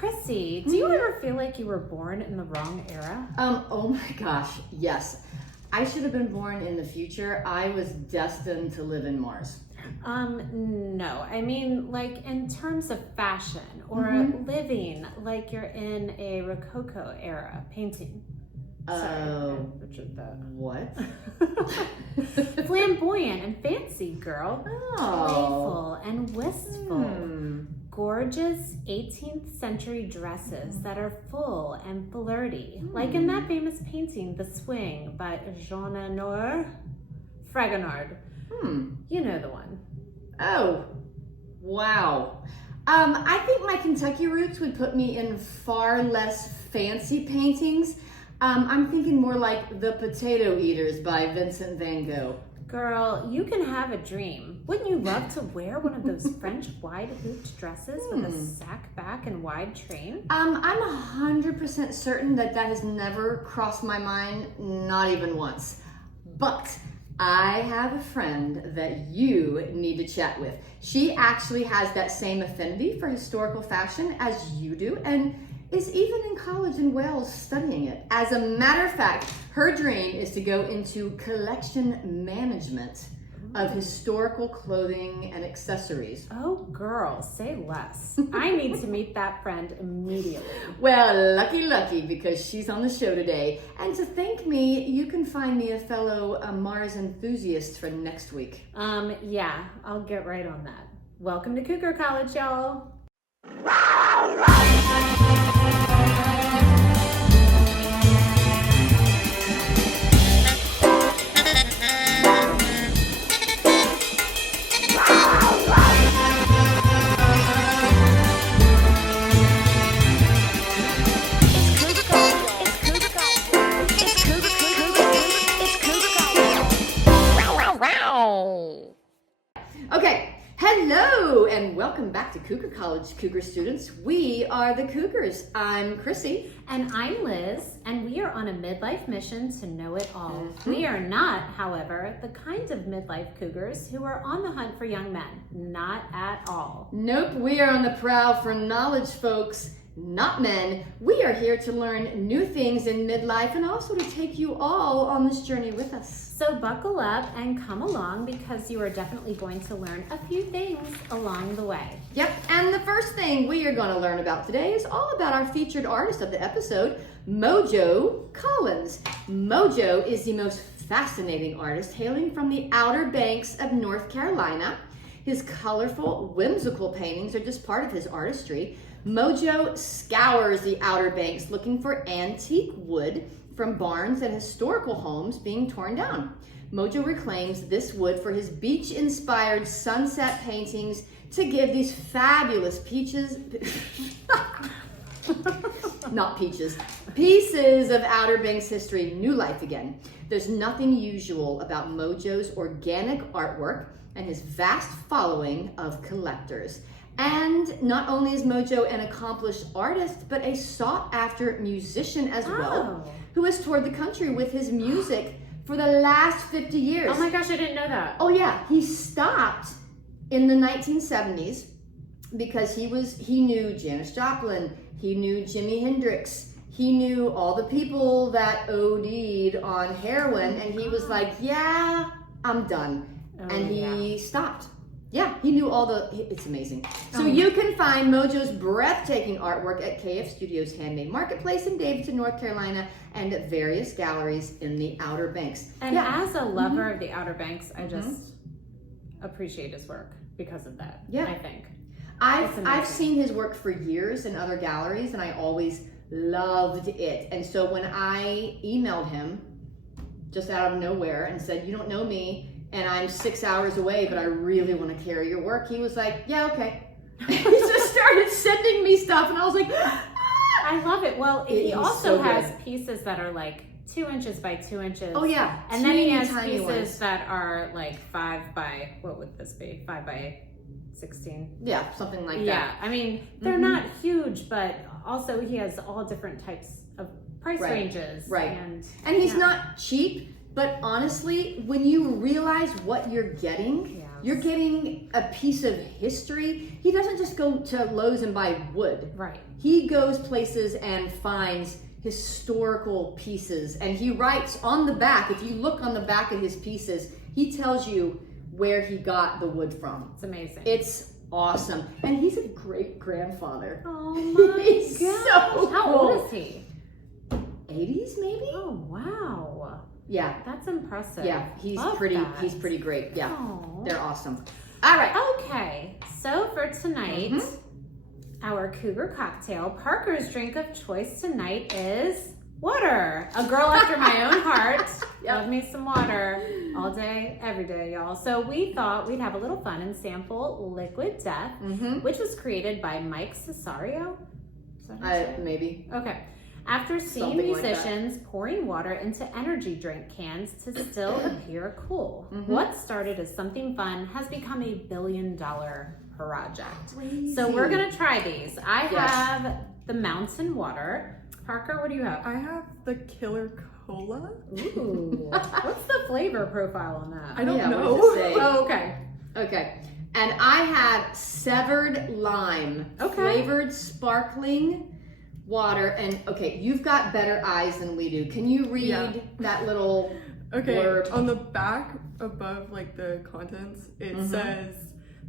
Chrissy, do you ever feel like you were born in the wrong era? Oh my gosh, yes. I should have been born in the future. I was destined to live in Mars. No. I mean, like in terms of fashion or living, like you're in a Rococo era painting. Sorry, butchered that. What? Flamboyant and fancy, girl. Oh. Playful and wistful. Gorgeous 18th century dresses that are full and flirty. Like in that famous painting, The Swing by Jean-Honoré Fragonard. You know the one. Oh, wow. I think my Kentucky roots would put me in far less fancy paintings. I'm thinking more like The Potato Eaters by Vincent van Gogh. Girl, you can have a dream. Wouldn't you love to wear one of those French wide hooped dresses with a sack back and wide train? I'm 100% certain that has never crossed my mind, not even once. But I have a friend that you need to chat with. She actually has that same affinity for historical fashion as you do, and is even in college in Wales studying it. As a matter of fact, her dream is to go into collection management of historical clothing and accessories. Oh, girl, say less. I need to meet that friend immediately. Well, lucky, because she's on the show today. And to thank me, you can find me a fellow Mars enthusiast for next week. Yeah, I'll get right on that. Welcome to Cougar College, y'all. Okay, hello and welcome back to Cougar College, Cougar students. We are the Cougars. I'm Chrissy. And I'm Liz, and we are on a midlife mission to know it all. We are not, however, the kind of midlife Cougars who are on the hunt for young men. Not at all. Nope, we are on the prowl for knowledge, folks. Not men. We are here to learn new things in midlife and also to take you all on this journey with us. So buckle up and come along because you are definitely going to learn a few things along the way. Yep, and the first thing we are going to learn about today is all about our featured artist of the episode, Mojo Collins. Mojo is the most fascinating artist hailing from the Outer Banks of North Carolina. His colorful, whimsical paintings are just part of his artistry. Mojo scours the Outer Banks looking for antique wood from barns and historical homes being torn down. Mojo reclaims this wood for his beach-inspired sunset paintings to give these fabulous pieces of Outer Banks history new life again. There's nothing usual about Mojo's organic artwork and his vast following of collectors. And not only is Mojo an accomplished artist, but a sought-after musician as well, who has toured the country with his music for the last 50 years. Oh my gosh, I didn't know that. Oh yeah, he stopped in the 1970s because he knew Janis Joplin, he knew Jimi Hendrix, he knew all the people that OD'd on heroin, and he was like, yeah, I'm done. And he stopped. Yeah, he knew it's amazing. So you can find Mojo's breathtaking artwork at KF Studios Handmade Marketplace in Davidson, North Carolina, and at various galleries in the Outer Banks. And as a lover of the Outer Banks, I just appreciate his work because of that, I think. I've seen his work for years in other galleries, and I always loved it. And so when I emailed him just out of nowhere and said, you don't know me, and I'm 6 hours away, but I really want to carry your work, he was like, yeah, okay. He just started sending me stuff, and I was like, I love it. Well, he also has pieces that are like 2 inches by 2 inches. Oh yeah. And then he has pieces that are like 5 by, what would this be? 5 by 16. Yeah, something like that. Yeah, I mean, they're not huge, but also he has all different types of price ranges. Right. And he's not cheap. But honestly, when you realize what you're getting, You're getting a piece of history. He doesn't just go to Lowe's and buy wood. Right. He goes places and finds historical pieces, and he writes on the back. If you look on the back of his pieces, he tells you where he got the wood from. It's amazing. It's awesome. And he's a great grandfather. Oh my He's gosh. so How cool. old is he? 80s maybe? Oh wow. Yeah. That's impressive. Yeah, he's Love pretty that. he's pretty great. Yeah. Aw. They're awesome. All right. Okay, so for tonight, our Cougar cocktail, Parker's drink of choice tonight is water. A girl after my own heart. Yep. Love me some water all day, every day, y'all. So we thought we'd have a little fun and sample Liquid Death, which was created by Mike Cesario. Is that how you say it? Maybe. Okay. After seeing Something like musicians pouring water into energy drink cans to still appear cool, what started as something fun has become a $1 billion project. Crazy. So we're gonna try these. I Yes. have the Mountain Water. Parker, what do you have? I have the Killer Cola. Ooh, what's the flavor profile on that? I don't Yeah, know. what does it say? Oh, okay. Okay. And I have Severed Lime, Okay. flavored sparkling water. And okay, you've got better eyes than we do. Can you read Yeah. that little Okay, blurb? on the back above like the contents, it says,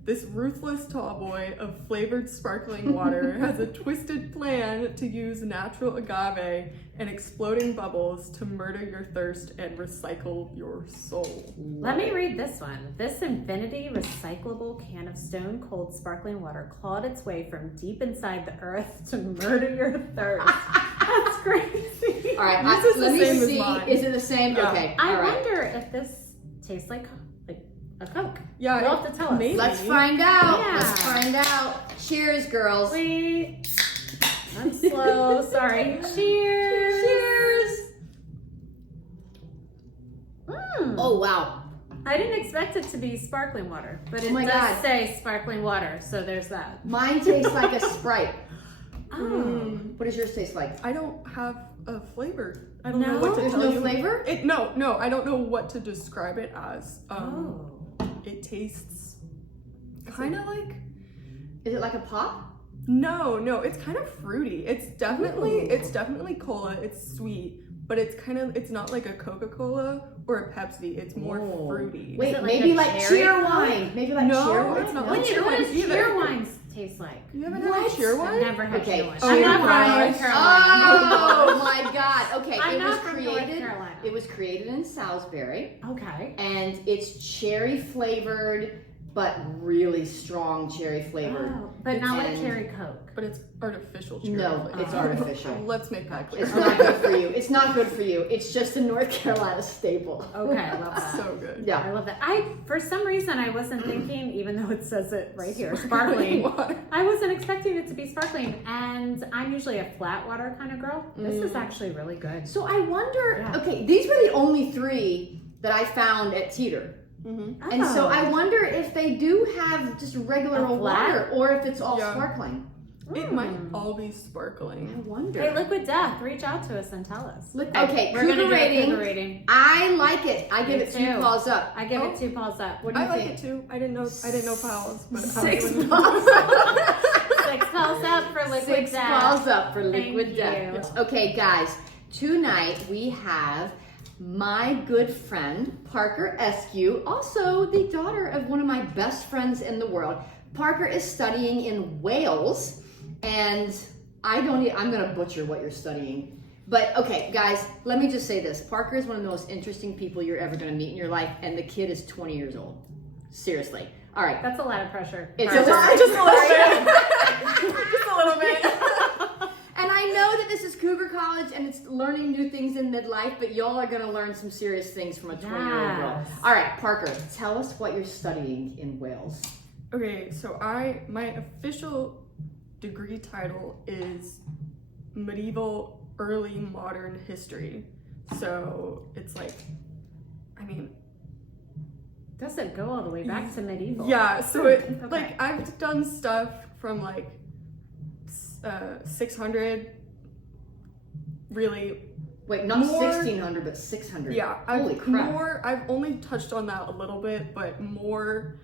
"This ruthless tall boy of flavored sparkling water has a twisted plan to use natural agave and exploding bubbles to murder your thirst and recycle your soul." Let me read this one. This infinity recyclable can of stone cold sparkling water clawed its way from deep inside the earth to murder your thirst. That's crazy. All right, This is let the me same as see. mine. Is it the same? Yeah. Okay. I all right. wonder if this tastes like a Coke. Yeah, You'll have to tell us. maybe. Let's find out. Yeah. Let's find out. Cheers, girls. Wait. I'm slow. Sorry. Cheers. Cheers. Mm. Oh, wow. I didn't expect it to be sparkling water, but it Oh my does God. say sparkling water, so there's that. Mine tastes like a Sprite. Oh. What does yours taste like? I don't have a flavor. I don't No? know what to There's tell no you. flavor? No, I don't know what to describe it as. Oh. It tastes kind of like, Is it like a pop? no, it's kind of fruity. It's definitely cola. It's sweet, but it's not like a Coca-Cola or a Pepsi. It's more Oh. fruity. Wait, Is it like maybe a like cherry cheer Coke? wine. Maybe like No, cheer wine. it's not No? like Wait, cheer what wine does either. cheer wines taste like? You haven't What? had cheer I've wine? never had Okay, cheer wine. cheer I'm not from wine. North Carolina. Oh my God. Okay, I'm it was not from North created. Carolina. It was created in Salisbury, Okay. and it's cherry flavored, but really strong cherry flavored. Oh, but not like And- cherry Coke. But it's artificial cherry. No, flavor. it's artificial. Let's make that clear. It's not good for you. It's not good for you. It's just a North Carolina staple. Okay, I love that. So good. Yeah. I love that. For some reason, I wasn't thinking, even though it says it right here, sparkling. water. I wasn't expecting it to be sparkling, and I'm usually a flat water kind of girl. This is actually really good. So I wonder. Yeah. Okay, these were the only three that I found at Teeter. And so I wonder if they do have just regular A old flat? water or if it's all Yeah. sparkling. It might all be sparkling. I wonder. Hey, Liquid Death, reach out to us and tell us. Okay, we're gonna Cougar do a rating. Cougar rating. I like it. I give Me it 2 too. paws up. I give Oh. it 2 paws up. What do you I like think? it too. I didn't know pals, but 6 I paws up. 6 paws up for Liquid 6 Death. paws up for Thank Liquid you. Death. Okay, guys. Tonight we have my good friend Parker Eskew, also the daughter of one of my best friends in the world. Parker is studying in Wales, and I'm gonna butcher what you're studying. But okay, guys, let me just say this. Parker is one of the most interesting people you're ever gonna meet in your life, and the kid is 20 years old. Seriously. All right. That's a lot of pressure. It's Parker. just a little bit. Just a little bit. And I know that this is Cougar College and it's learning new things in midlife, but y'all are going to learn some serious things from a 20-year-old girl. Yes. All right, Parker, tell us what you're studying in Wales. Okay, so my official degree title is medieval early modern history. So it's like, I mean, Does it go all the way back to medieval? yeah, so it Okay. like I've done stuff from like 600 really. Wait, not More- 1600, but 600. Yeah, Holy crap. I've only touched on that a little bit, but more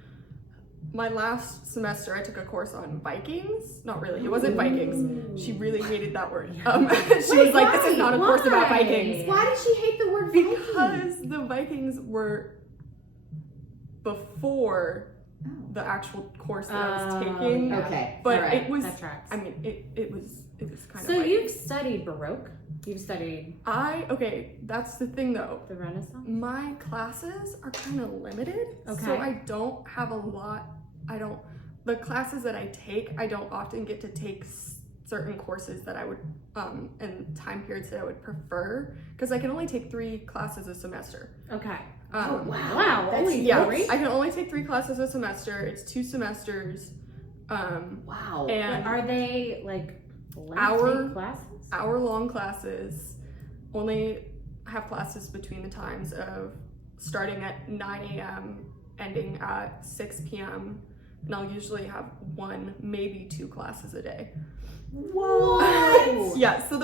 my last semester I took a course on Vikings. Not really, it wasn't Vikings. She really hated that word. She was like, this is not a course about Vikings. Why did she hate the word Viking? Because the Vikings were before the actual course that I was taking. Okay. But All right. it was, That tracks. I mean, it was kind of So like, you've studied Baroque? You've studied okay, that's the thing though. the Renaissance? My classes are kind of limited. Okay. So I don't have a lot, the classes that I take, I don't often get to take certain courses that I would, and time periods that I would prefer, because I can only take 3 classes a semester. Okay. Wow. Wow. That's Only Yeah, 3? I can only take 3 classes a semester. It's 2 semesters. Wow. And Are they like Hour- lengthy classes? hour-long classes. Only have classes between the times of starting at 9 a.m., ending at 6 p.m., and I'll usually have 1, maybe 2 classes a day. Whoa. Yeah, so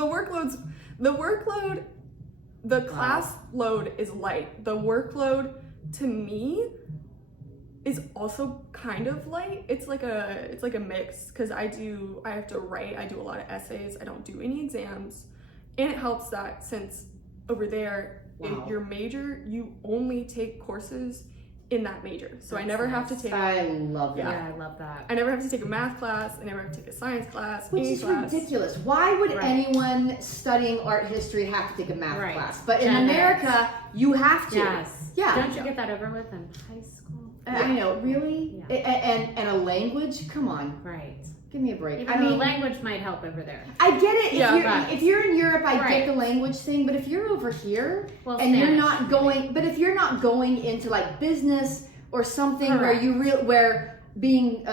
the class load is light. The workload to me is also kind of light. It's like a mix, because I have to write, I do a lot of essays, I don't do any exams. And it helps that since over there, Wow. your major, you only take courses in that major. So I never have to take I love that. Yeah, I love that. I never have to take a math class, I never have to take a science class, Which any is class. ridiculous. Why would Right. anyone studying art history have to take a math Right. class? But in Gen America, you have to. Yes. Yeah. Don't you get that over with in high school? I know, really? Yeah. And a language? Come on, Right. give me a break. Even I though mean, language might help over there. I get it. Yeah, right. If you're in Europe, I Right. get the language thing. But if you're over here Well, and you're Spanish, not going, but if you're not going into like business or something Correct. where being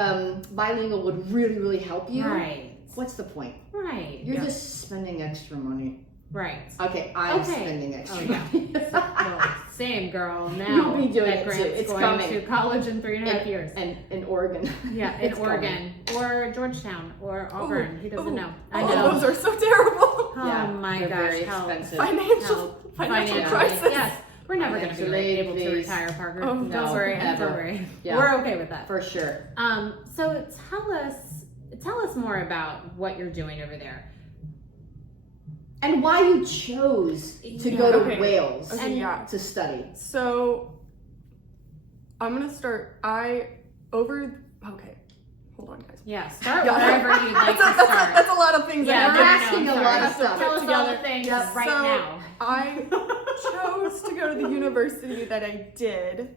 bilingual would really, really help you, Right. what's the point? Right. You're Yeah. just spending extra money. Right. Okay, I'm Okay. spending extra Oh, yeah. money. Well, same girl. Now You'll be doing that it too. Grant's It's going coming. to college in 3.5 years. And in Oregon. Yeah, in It's Oregon or Georgetown or Auburn. He doesn't know. I All know. of those are so terrible. Oh Yeah, my they're gosh, very how expensive. Financial financially. crisis. Yes, we're never going to be Financially, able to please. retire, Parker. Oh, don't no, worry. never. Don't worry. Yeah. We're okay with that. For sure. So tell us more about what you're doing over there. And why you chose to go to Okay. Wales Okay, yeah. to study. So I'm gonna start. Okay, hold on, guys. Yeah, start Yeah. wherever you'd like to That's start. that's a lot of things. Yeah, that we're I asking did. a lot of stuff. Tell us all together. the things Yep. right So, now. I chose to go to the university that I did,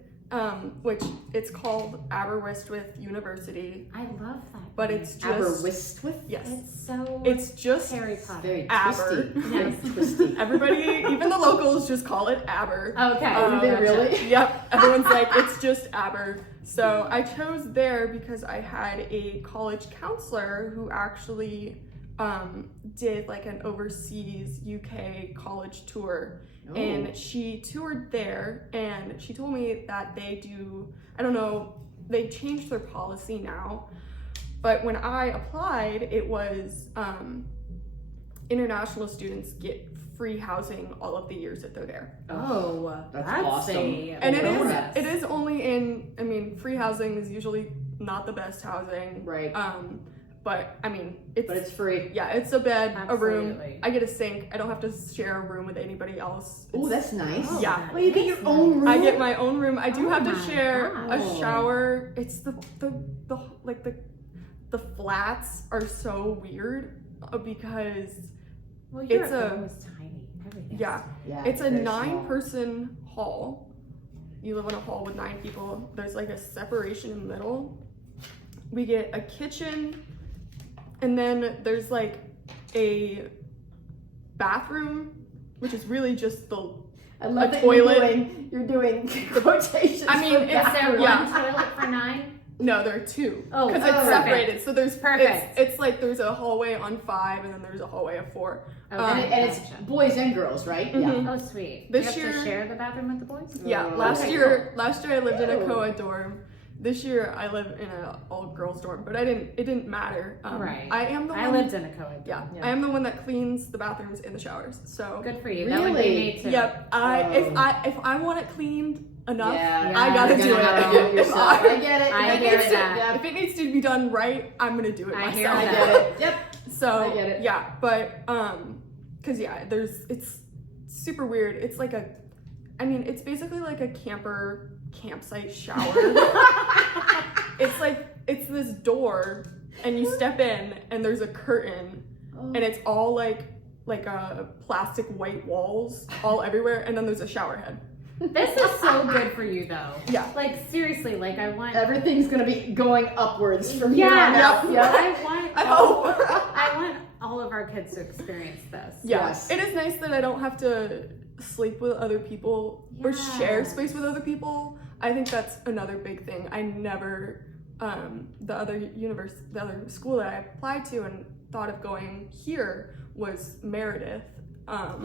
which it's called Aberystwyth University, I love that. but it's just Aberystwyth? yes, It's so it's just Harry Potter. Very Aber. twisty. Yes. Very twisty. everybody, even the locals, just call it Aber. Okay. Do they gotcha. really? Yep, everyone's like, it's just Aber. So I chose there because I had a college counselor who actually did like an overseas UK college tour. Oh. And she toured there and she told me that they do, I don't know, they changed their policy now. But when I applied, it was international students get free housing all of the years that they're there. Oh, That's that's awesome. And bonus. it is only in, I mean, free housing is usually not the best housing. Right. But I mean, But it's free. yeah, it's a bed, a room. Absolutely. I get a sink. I don't have to share a room with anybody else. Oh, It's- that's nice. Oh, Yeah. that Well, you get your is own nice. room. I get my own room. I do Oh have to my share God. a shower. It's the flats are so weird because Well, It's Europe a- was tiny. Everything. yeah, Yeah, it's a very small. 9-person hall. You live in a hall with 9 people. There's like a separation in the middle. We get a kitchen, and then there's like a bathroom, which is really just the. I love a that toilet. you're doing quotations. I mean, for it's Is there bathroom. Yeah. one toilet for 9? No, there are 2. Oh, because oh, it's perfect. separated. So there's Perfect. It's like there's a hallway on 5, and then there's a hallway of 4. Okay. And it's Gotcha. boys and girls, right? Mhm. Oh, sweet. This Do you have year- to share the bathroom with the boys? Yeah, Oh, last okay, year I lived in a Ew. co-ed dorm. this year I live in an all-girls dorm, but it didn't matter. Right. I am the one. I lived in a co-ed. Yeah, I am the one that cleans the bathrooms and the showers. So Good for you. That would be Really? me too. Yep. If I want it cleaned enough, Yeah. I gotta You're do gonna it. have to do it If yourself. I get it. I I hear get it. that. Yep. If it needs to be done right, I'm gonna do it I myself. hear I that. get it. Yep. So I get it. yeah, but cause yeah, it's super weird. It's like it's basically like a campsite shower. It's this door, and you step in, and there's a curtain, and it's all like a plastic white walls all everywhere, and then there's a shower head. This is so good for you though. Yeah. Like seriously, like I want. Everything's gonna be going upwards from here on Yeah. out. Yep. I hope. want all of our kids to experience this. Yeah. Yes. It is nice that I don't have to sleep with other people or share Yeah. space with other people. I think that's another big thing. I never the other school that I applied to and thought of going here was Meredith. Oh,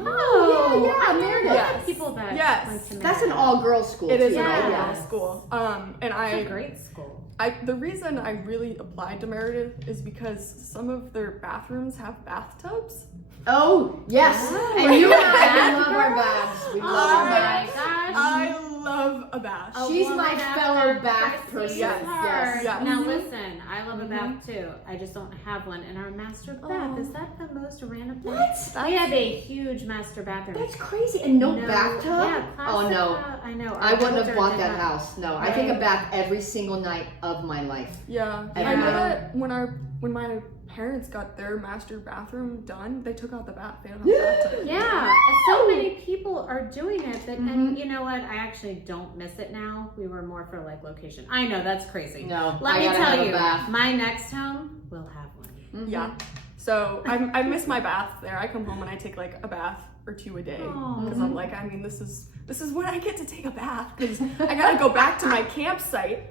yeah, I know Meredith. a lot Yes. of people that Yes. went to That's an Meredith. all-girls school. It is too, an right? all-girls Yes. school. And It's a great school. the reason I really applied to Meredith is because some of their bathrooms have bathtubs. Oh, yes. Yeah. And you and I love our baths. We Oh love our my baths. gosh. I love a bath. A She's woman my after fellow bath Chrissy's person. heart. Yes, yes. Now Mhm. listen, I love a bath too. I just don't have one. And our master bath, is that the most random thing? What? We have a huge master bathroom. That's crazy. And no bathtub? Yeah, Oh, plastic no. tub. I know. I Our wouldn't have filter bought did that not- house. No, I take a bath every single night of my life. Yeah. And I know I- that when my parents got their master bathroom done, they took out the bath. They don't have a bathtub. Yeah, so many people are doing it, but, Mm-hmm. and you know what? I actually don't miss it now. We were more for like location. I know that's crazy. No, Let I me gotta tell have a you, bath. my next home will have one. Mhm. Yeah. So I miss my bath there. I come home and I take like a bath or two a day Aw. because I'm like, this is when I get to take a bath because I gotta go back to my campsite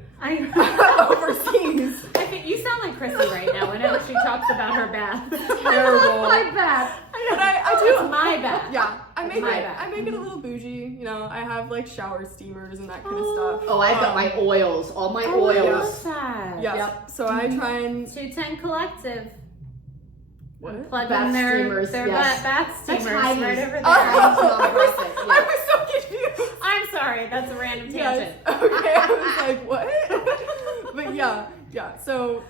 overseas. I think you sound like Chrissy right now whenever she talks about her bath. Terrible. My bath. But I do. It's my bath. Yeah, I make my it. bath. I make it a little bougie. You know, I have like shower steamers and that kind of stuff. Oh, I've got my oils. All my Oh, I oils. love that. Yeah. Yep. So I try and 210 Collective. what? Plug Bath in their steamers, their yes. bath That's steamers Heidi's. right over there. Oh. I was so confused. I'm sorry, that's a random tangent. Yes. Okay. I was like, what? But yeah. So,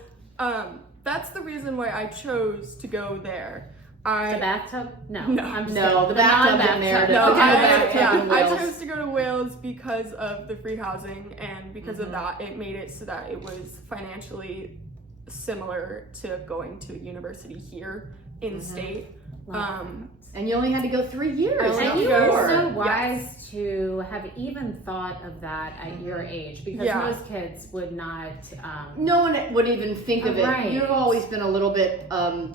that's the reason why I chose to go there. The bathtub? No. No. I'm just No, kidding. the bathtub's non-bathtub. in Meredith. No, Okay, bathtub in I Wales. chose to go to Wales because of the free housing, and because of that, it made it so that it was financially similar to going to a university here in state. And you only had to go 3 years. I And love you yours. were so Yes. wise to have even thought of that at your age, because Yeah. most kids would not. No one would even think of it. Right. You've always been a little bit,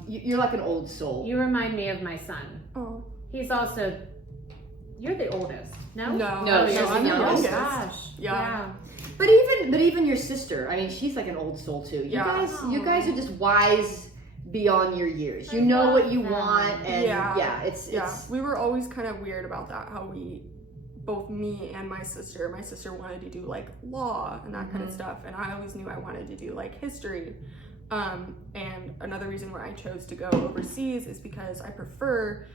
you're like an old soul. You remind me of my son. Oh. He's also. You're the oldest. No. No, No, Oh, she's you're the I'm the youngest. youngest. Gosh. Yeah. But even your sister, I mean, she's like an old soul too. Yeah. You guys are just wise beyond your years. You I know love what you that. want, and Yeah. it's We were always kind of weird about that. How both me and my sister wanted to do like law and that kind of stuff, and I always knew I wanted to do like history. And another reason why I chose to go overseas is because I prefer,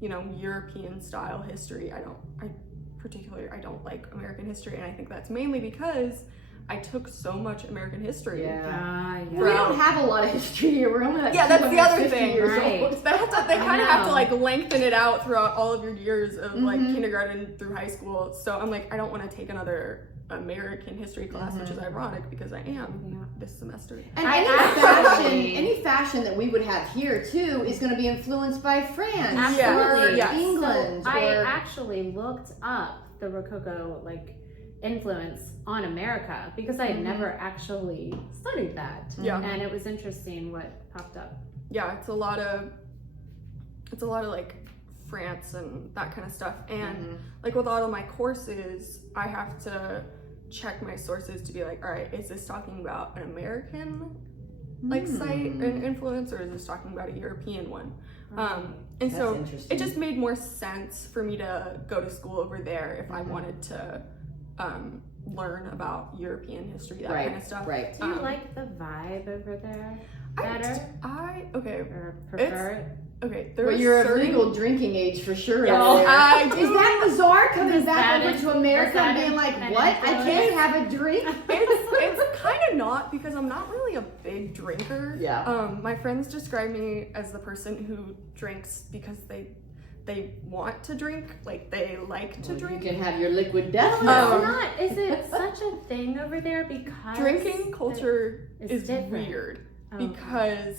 European style history. I don't like American history, and I think that's mainly because I took so much American history. Yeah. Yeah. We don't have a lot of history here. We're only like Yeah, that's the other 250 thing, years right? old. They kind of have to know. like lengthen it out throughout all of your years of like Mhm. kindergarten through high school. So I'm like, I don't want to take another American history class, which is ironic because I am this semester. And I any actually- fashion that we would have here too is going to be influenced by France Absolutely. or Yes. England. So I or actually looked up the Rococo influence on America because I had never actually studied that. Yeah. And it was interesting what popped up. Yeah, it's a lot of like France and that kind of stuff. And like with all of my courses, I have to check my sources to be like, all right, is this talking about an American site and influence, or is this talking about a European one? And That's so interesting. it just made more sense for me to go to school over there if I wanted to learn about European history, that Right, kind of stuff. right. Do you like the vibe over there better? Okay. Or prefer it? Okay, there Well, are you're of certain... legal drinking age for sure. Yes, over there. I do. Is that bizarre coming Does back that over is- to America does that and being like, an what? I influence? can't have a drink? It's kind of not, because I'm not really a big drinker. Yeah. My friends describe me as the person who drinks because they want to drink, like they like to drink. You can have your liquid death. No, Um, it's not. Is it such a thing over there because Drinking culture it's is different. weird Okay. because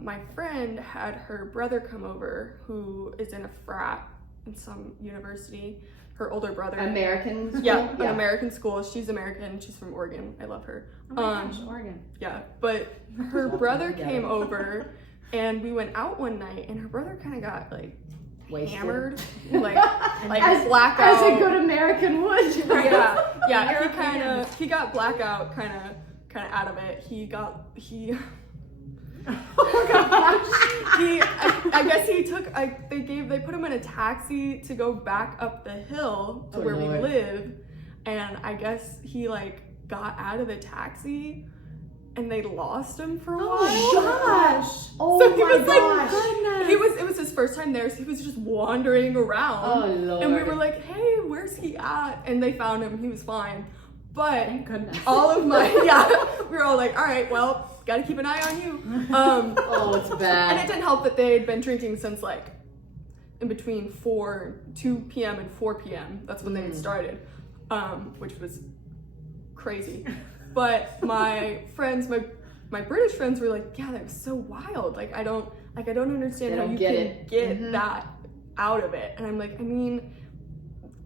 my friend had her brother come over who is in a frat in some university. Her older brother. American school? Yeah, an American school. She's American. She's from Oregon. I love her. Oh my gosh, Oregon. Yeah, but her brother Yeah. came over and we went out one night and her brother kind of got like Wasted. hammered, like As blackout. a good American would. Yeah. He got blackout kind of out of it. Oh gosh. I guess they put him in a taxi to go back up the hill to Oh, where Lord. we live, and I guess he like got out of the taxi and they lost him for a while. gosh. Oh So he my was like, gosh. it was his first time there, so he was just wandering around. Oh Lord. And we were like, hey, where's he at? And they found him, he was fine. But Thank goodness. all of my, we were all like, all right, well, gotta keep an eye on you. Oh, it's And bad. it didn't help that they had been drinking since like in between 2 p.m. and 4 p.m. That's when they had started, which was crazy. But my friends, my British friends were like, yeah, that was so wild. Like I don't understand They how don't you get can it. get that out of it. And I'm like, I mean,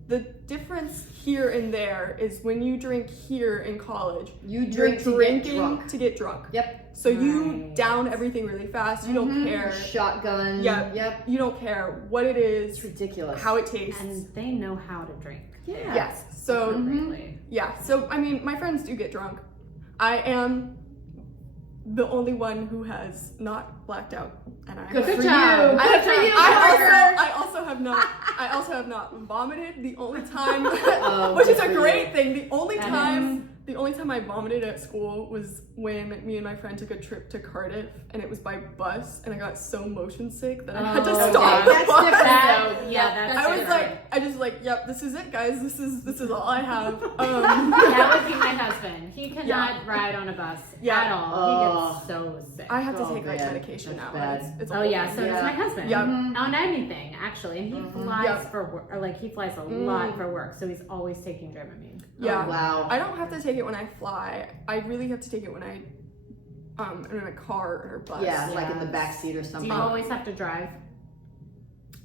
the difference here and there is when you drink here in college, You you're drink to get drinking drunk. to get drunk. Yep. So you Right. down everything really fast. You don't care. Shotgun. Yeah. Yep. You don't care what it It's is, ridiculous. how it tastes. And they know how to drink. Yeah. Yes. So Appropriately. yeah. So I mean, my friends do get drunk. I am the only one who has not blacked out, and I Good have- for job. you. Good Good for job. you, I Parker. also have not vomited. The only time, Oh, which is good a for great you. thing. The only That time I vomited at school was when me and my friend took a trip to Cardiff, and it was by bus, and I got so motion sick that I had to Oh, stop okay. the That's bus. different. That, yeah, that's I was different. yep, this is it, guys. This is all I have. That would be my husband. He cannot ride on a bus Yeah. at all. Oh. He gets so sick. I have to Oh, take like man. medication That's now. bad. And it's a Oh whole yeah, thing. so does Yeah. my husband. Yeah. On anything actually, and he flies Yeah. for work, or like he flies a lot for work, so he's always taking Dramamine. Yeah. Oh, wow. I don't have to take it when I fly. I really have to take it when I am in a car or a bus. Yeah, like in the Yes. back seat or Do something. you always have to drive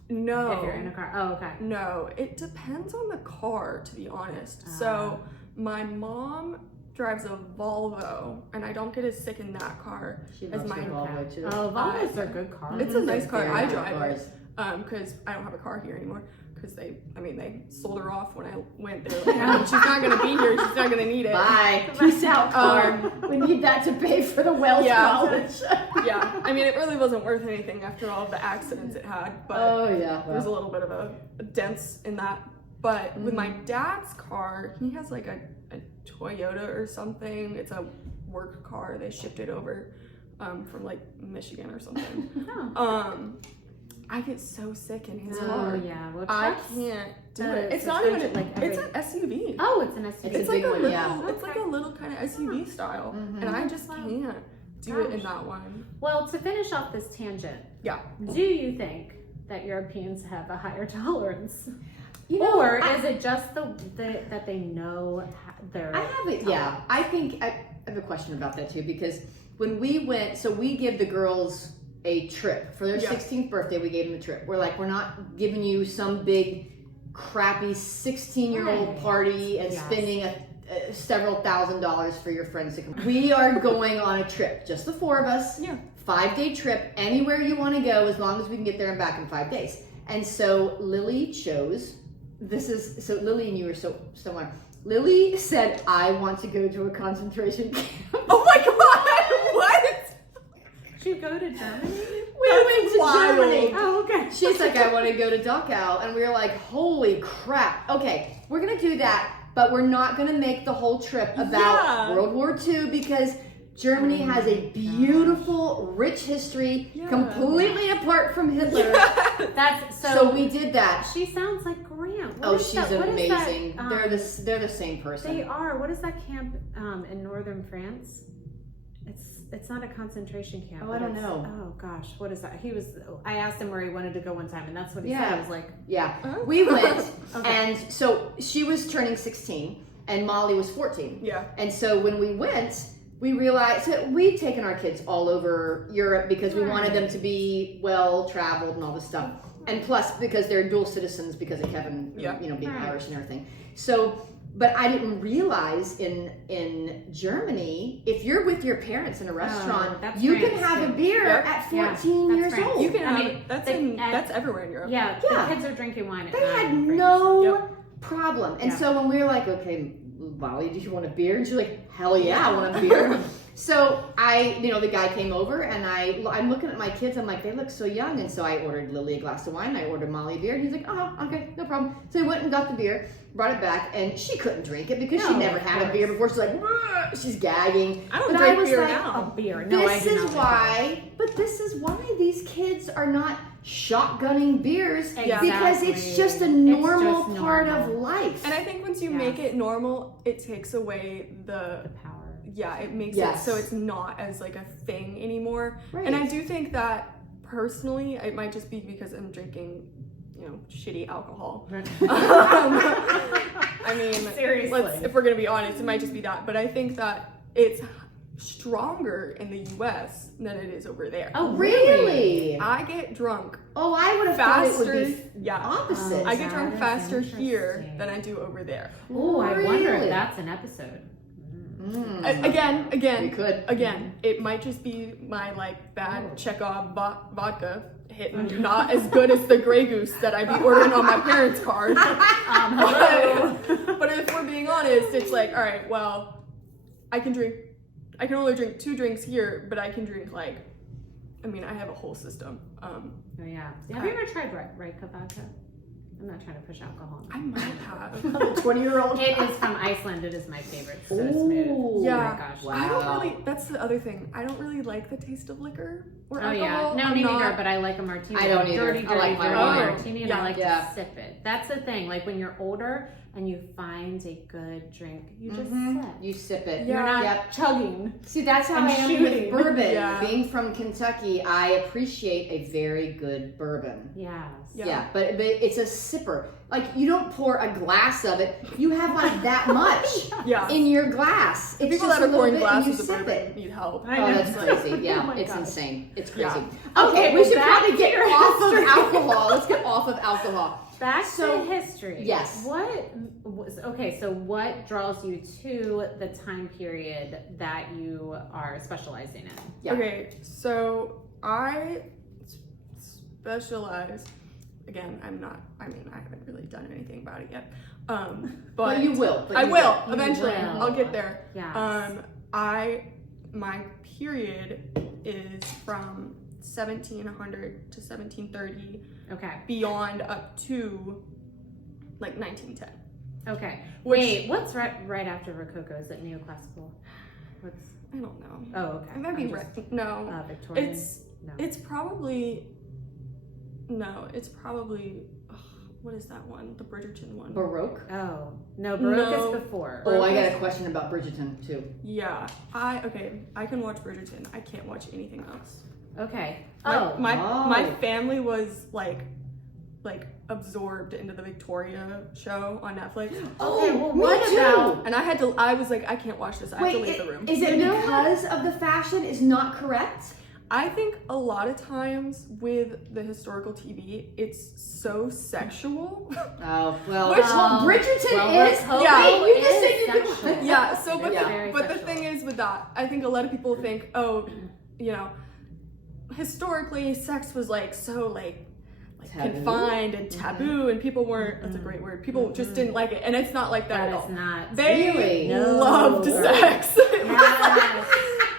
No. if you're in a car? Oh, okay. No, it depends on the car, to be honest. So my mom drives a Volvo, and I don't get as sick in that car She as loves my her Volvo too. Oh, Volvos are good cars. It's a nice car. Very I good drive cars. it because I don't have a car here anymore. Because they sold her off when I went. They were like, she's not gonna be here. She's not gonna need it. Bye. Peace out, car. We need that to pay for the Wells Yeah. College. Yeah, I mean, it really wasn't worth anything after all of the accidents it had. But Oh yeah. there's a little bit of a dents in that. But with my dad's car, he has like a Toyota or something. It's a work car. They shipped it over from like Michigan or something. Oh. I get so sick in his Oh car. yeah. Well, I trucks- can't do the it. It's not even suspension, like it's an SUV. Oh, it's an SUV. It's It's a like big a one, little, yeah. it's like a little kind of SUV style, Mhm. and I just Wow. can't do it in Gosh. that one. Well, to finish off this tangent, Yeah. do you think that Europeans have a higher tolerance? You know, Or is it just that they know their I have it. Yeah, I think I have a question about that too because when we went, so we give the girls a trip for their Yeah. 16th birthday. We gave them a trip. We're like, we're not giving you some big, crappy 16-year-old Right. party and Yes. spending several $1,000s for your friends to come. We are going on a trip, just the four of us. Yeah. 5-day trip, anywhere you want to go, as long as we can get there and back in 5 days. And so Lily chose. So Lily and you are so similar. Lily said, "I want to go to a concentration camp." Oh my god! What? Did you go to Germany? We went to wild. Germany. Oh, okay. She's like, "I want to go to Dachau," and we were like, "Holy crap! Okay, we're gonna do that." but we're not going to make the whole trip about World War II because Germany has a beautiful, rich history, completely apart from Hitler. That's so we did that. She sounds like Grant. She's amazing. They're the same person. They are. What is that camp in northern France? It's not a concentration camp. Oh, I don't know. Oh gosh, what is that? I asked him where he wanted to go one time, and that's what he said. I was like, we went, and so she was turning 16, and Molly was 14. Yeah. And so when we went, we realized that we'd taken our kids all over Europe because we wanted them to be well traveled and all this stuff, and plus because they're dual citizens because of Kevin, being Irish and everything. So. But I didn't realize in Germany, if you're with your parents in a restaurant, you can have a beer at 14 years old. You can that's everywhere in Europe. Yeah, the kids are drinking wine at They 9 had in France. no problem. And so when we were like, okay, Molly, do you want a beer? And she's like, hell yeah, I want a beer. So the guy came over and I'm looking at my kids. I'm like, they look so young. And so I ordered Lily a glass of wine. I ordered Molly a beer. And he's like, oh, okay, no problem. So he went and got the beer, brought it back, and she couldn't drink it because she never had a beer before. She's like, she's gagging. I don't drink beer like, now. A beer. No, this is why these kids are not shotgunning beers because it's just a normal part of life. And I think once you make it normal, it takes away the power. Yeah, it makes it so it's not as like a thing anymore. Right. And I do think that personally, it might just be because I'm drinking, shitty alcohol. I mean, seriously, if we're gonna be honest, it might just be that. But I think that it's stronger in the US than it is over there. Oh, really? I get drunk. Oh, I would have thought it would be opposite. Oh, I get drunk faster here than I do over there. Oh, I wonder if that's an episode. Again, we could. Again, it might just be my bad Chekhov vodka hitting, not as good as the Grey Goose that I'd be ordering on my parents' card. But if we're being honest, it's like, all right, well, I can only drink 2 drinks here, but I can drink I have a whole system. Have you ever tried Reika vodka? I'm not trying to push alcohol. I might have. 20-year-old. It is from Iceland. It is my favorite. So smooth. Yeah. Oh my gosh. Wow. I don't really. That's the other thing. I don't really like the taste of liquor or alcohol. No, me neither. But I like a martini. I don't either. Dirty I like my martini, and I like to sip it. That's the thing. Like when you're older and you find a good drink, you just sip. You sip it. You're not chugging. See, that's how I am shooting. with bourbon. Yeah. Being from Kentucky, I appreciate a very good bourbon. Yes. Yeah, but it's a sipper. Like, you don't pour a glass of it. You have that much in your glass. It's people just that a are pouring little bit and you glasses of sip bourbon it. need help. Oh, that's crazy. Yeah, Oh my it's God. insane. It's crazy. Yeah. Okay, we well, should back probably to get your off of history. alcohol. Let's get off of alcohol. Back to history. Yes. So what draws you to the time period that you are specializing in? Yeah. Okay, so I specialize. Again, I haven't really done anything about it yet. But you will. I will eventually. will. I'll get there. Yes. My period is from 1700 to 1730. Okay. Beyond up to 1910. Okay. Which- Wait, what's right after Rococo? Is it neoclassical? I don't know. Oh, okay. It might be no. Victorian. It's probably what is that one? The Bridgerton one. Baroque? Oh no, Baroque is before. Oh, I got a question about Bridgerton too. Yeah, I can watch Bridgerton. I can't watch anything else. Okay. My family was like absorbed into the Victoria show on Netflix. Okay, well, me what too. about? And I was like, I can't watch this. I have to leave the room. Is it because of the fashion is not correct? I think a lot of times with the historical TV, it's so sexual. Oh, well. Bridgerton is. Yeah. You just said you could. sexual. Yeah, so but Very the sexual. thing is with that, I think a lot of people think, historically sex was so Taboo? confined and taboo, and people weren't. That's a great word. People just didn't like it, and it's not like that That at all. is not. They Really? loved No. sex. Yes.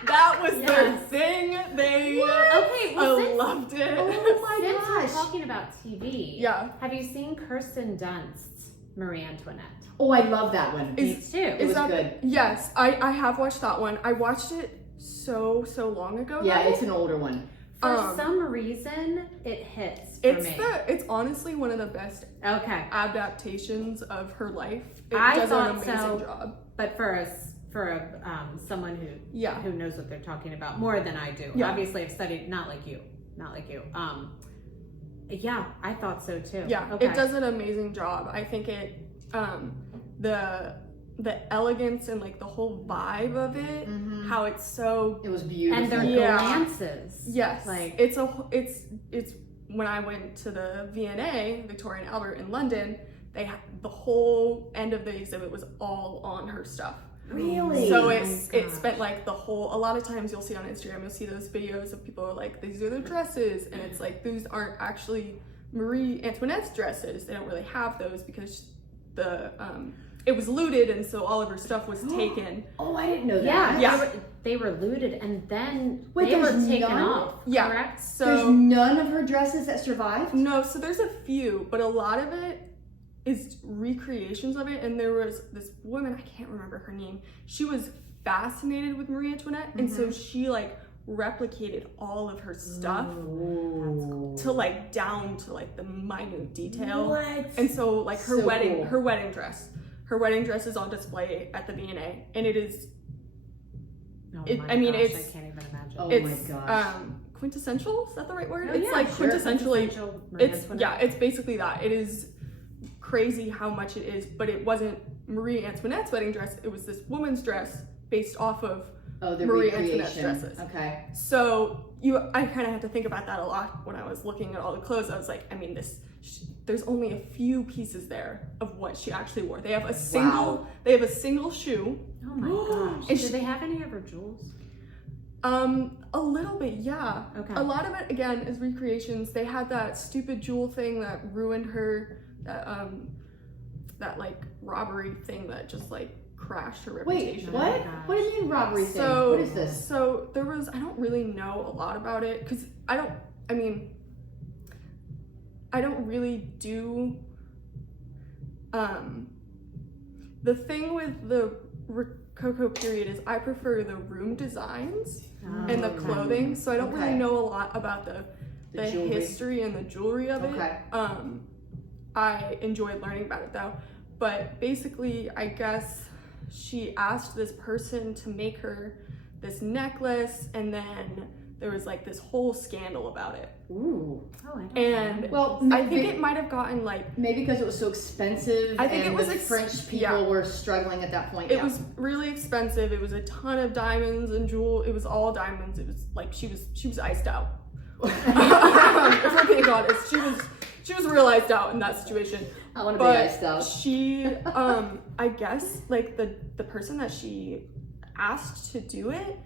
That was their Yes. thing. They Okay, well, since- loved it. Oh my Since we're gosh. talking about TV, Yeah. have you seen Kirsten Dunst's Marie Antoinette. Oh, I love that one. Me too. It was good. Yes, I have watched that one. I watched it so long ago. Yeah, though. it's an older one. For some reason, it hits for me. It's honestly one of the best Okay. adaptations of her life. It I does thought an amazing so. job. But for someone who knows what they're talking about more than I do. Yeah. Obviously, I've studied not like you. Yeah, I thought so too. Yeah, Okay. it does an amazing job. I think it the elegance and like the whole vibe of it, how it's so It was beautiful. And their glances. yes, Like it's when I went to the V&A, Victorian Albert in London, they had the whole end of the exhibit was all on her stuff. Really? So Oh it my spent like the whole, a lot of times you'll see on Instagram, you'll see those videos of people are like, these are their dresses. And it's like, these aren't actually Marie Antoinette's dresses. They don't really have those because it was looted and so all of her stuff was taken. Oh, I didn't know that. Yeah. They were looted and then Wait, they were there's taken none? off. Yeah. Correct? So There's none of her dresses that survived? no, so there's a few, but a lot of it is recreations of it. And there was this woman, I can't remember her name. She was fascinated with Marie Antoinette, and so she like replicated all of her stuff to like down to like the minute detail. What? And so like her So cool. her wedding dress is on display at the V&A, and it is Oh It- my I mean, gosh, it's- I can't even imagine. Oh it's my gosh. quintessential. Is that the right word? Oh, It's yeah, like sure. quintessentially. Quintessential Marie It's Antoinette. it's basically that. It is crazy how much it is, but it wasn't Marie Antoinette's wedding dress. It was this woman's dress based off of. Oh, the Marie recreation. Antoinette's dresses. Okay. So I kind of had to think about that a lot when I was looking at all the clothes. I was like, I mean, there's only a few pieces there of what she actually wore. They have a single shoe. Oh my gosh. And Did they have any of her jewels? A little bit, yeah. Okay. A lot of it again is recreations. They had that stupid jewel thing that ruined her, that like robbery thing that just like crashed her Wait, reputation. what? gosh. What do you mean robbery thing? So What is this? So there was, I don't really know a lot about it because I don't really do. The thing with the Rococo period is I prefer the room designs and the okay. clothing, so I don't really Okay. know a lot about the jewelry. history and the jewelry of it. Okay. I enjoyed learning about it though, but basically I guess she asked this person to make her this necklace, and then there was like this whole scandal about it. Ooh. Oh, I don't And know. Well, I think it might have gotten like, maybe because it was so expensive. I think and it was the French people yeah. were struggling at that point. it yeah. was really expensive. It was a ton of diamonds and jewel. It was all diamonds. It was like she was iced out. If we're being honest, she was real iced out in that situation. I want to be But iced out. she, I guess like the person that she asked to do it,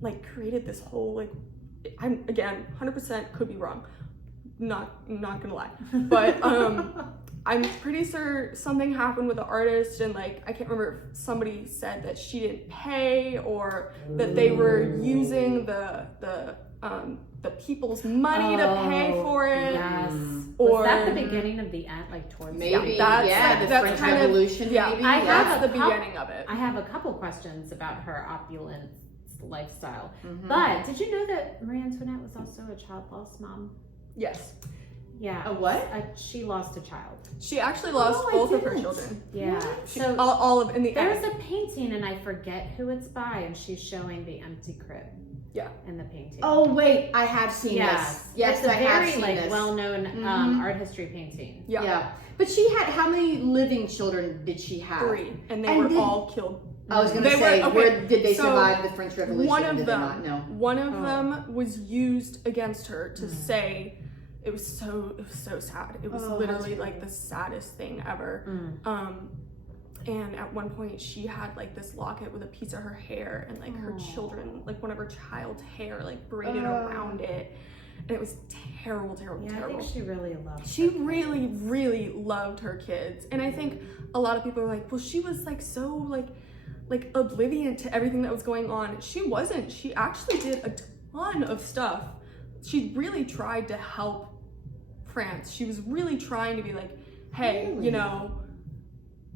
like created this whole like, I'm again 100% could be wrong, not gonna lie, but I'm pretty sure something happened with the artist, and like I can't remember if somebody said that she didn't pay or that they were using the people's money to pay for it. Yes. Or Was that the beginning of the end, like towards Maybe, the yeah, the French kind of- Revolution, yeah, maybe. I have That's a the couple- beginning of it. I have a couple questions about her opulent lifestyle. Mhm. But did you know that Marie Antoinette was also a child loss mom? Yes. Yeah. A what? She lost a child. She actually lost I both of her didn't. children. Yeah. She, So all of in the there's end. a painting, and I forget who it's by, and she's showing the empty crib. Yeah. In the painting. Oh, wait, I have seen this. Yes, it's a I have very seen like this. well-known Mhm. art history painting. Yeah. Yeah. But she had, how many living children did she have? 3, and they And were did- all killed. I was going to They say, were- okay, where did they so survive the French Revolution? One of did them, they not know? one of Oh. them was used against her to say it was so sad. It was Oh, literally that's like the saddest thing ever. And at one point she had like this locket with a piece of her hair and like her children, like one of her child's hair, like braided around it. And it was terrible. Yeah, I think she really loved She her. really loved her kids. And I think a lot of people are like, well, she was like so like oblivious to everything that was going on. She wasn't. She actually did a ton of stuff. She really tried to help France. She was really trying to be like, hey, you know,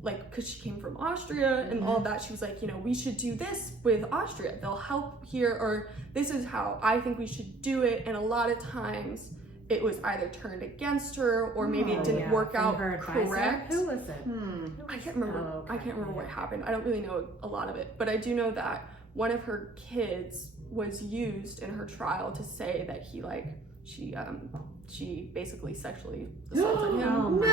like, because she came from Austria and all that, she was like, you know, we should do this with Austria. They'll help here, or this is how I think we should do it. And a lot of times it was either turned against her or maybe it didn't work out correct. Who was it? I can't remember. I can't remember what happened. I don't really know a lot of it, but I do know that one of her kids was used in her trial to say that he she basically sexually assaulted him. Oh my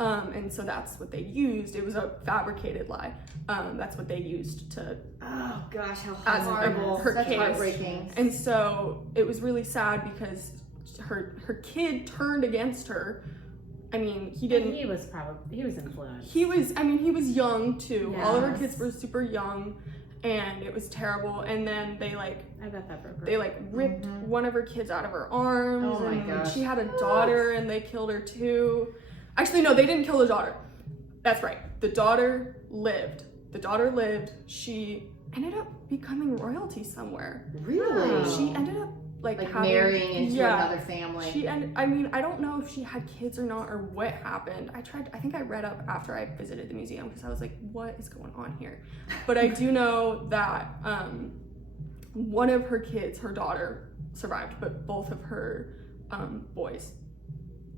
gosh. And so that's what they used. It was a fabricated lie. That's what they used to. Oh gosh, how As horrible! her That's case. heartbreaking. And so it was really sad because her kid turned against her. I mean, he didn't. He was influenced. He was young too. All of her Yes. kids were super young, and it was terrible. And then they I bet that broke her. they ripped one of her kids out of her arms. Oh my and gosh. she had a daughter, and they killed her too. Actually, no, they didn't kill the daughter. That's right. The daughter lived. She ended up becoming royalty somewhere. Really? She ended up like having, marrying into another family. I mean, I don't know if she had kids or not or what happened. I think I read up after I visited the museum because I was like, what is going on here? But I do know that one of her kids, her daughter, survived, but both of her boys.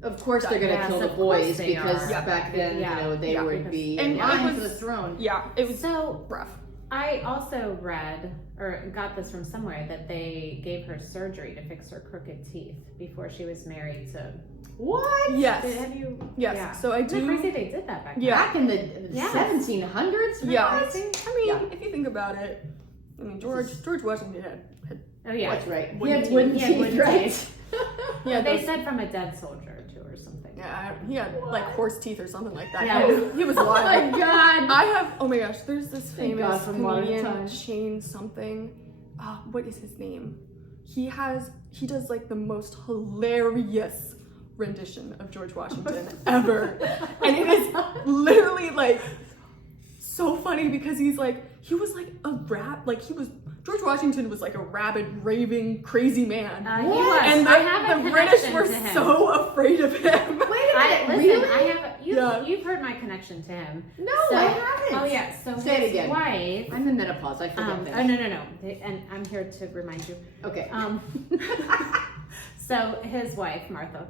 Of course they're going to kill the boys because are. back then, you know, they would be in line for the throne. Yeah, it was so rough. I also read or got this from somewhere that they gave her surgery to fix her crooked teeth before she was married to. What? Yes. Have you? Yes. Yeah. So I do. Isn't it crazy they did that back then? Yeah. Back in the 1700s? Yeah. What? I mean, if you think about it, I mean, George Washington had Oh yeah. That's right. Wooden He had wooden teeth. teeth, right? Yeah, They those- said from a dead soldier too or something. Yeah, he had like horse teeth or something like that. Yeah. He was Oh alive. my god! I have. Oh my gosh, there's this Thank famous God for modern comedian times. Shane something. What is his name? He does like the most hilarious rendition of George Washington ever, and it is literally like so funny because he was like a George Washington was like a rabid, raving, crazy man. He was. And I have a the British connection were to him. so afraid of him. Wait a minute, Listen, really? I have. Yeah. You've heard my connection to him. No, So- I haven't. Oh yeah. So Say it his again. wife. I'm in menopause. I forget Oh things. no. And I'm here to remind you. Okay. So his wife Martha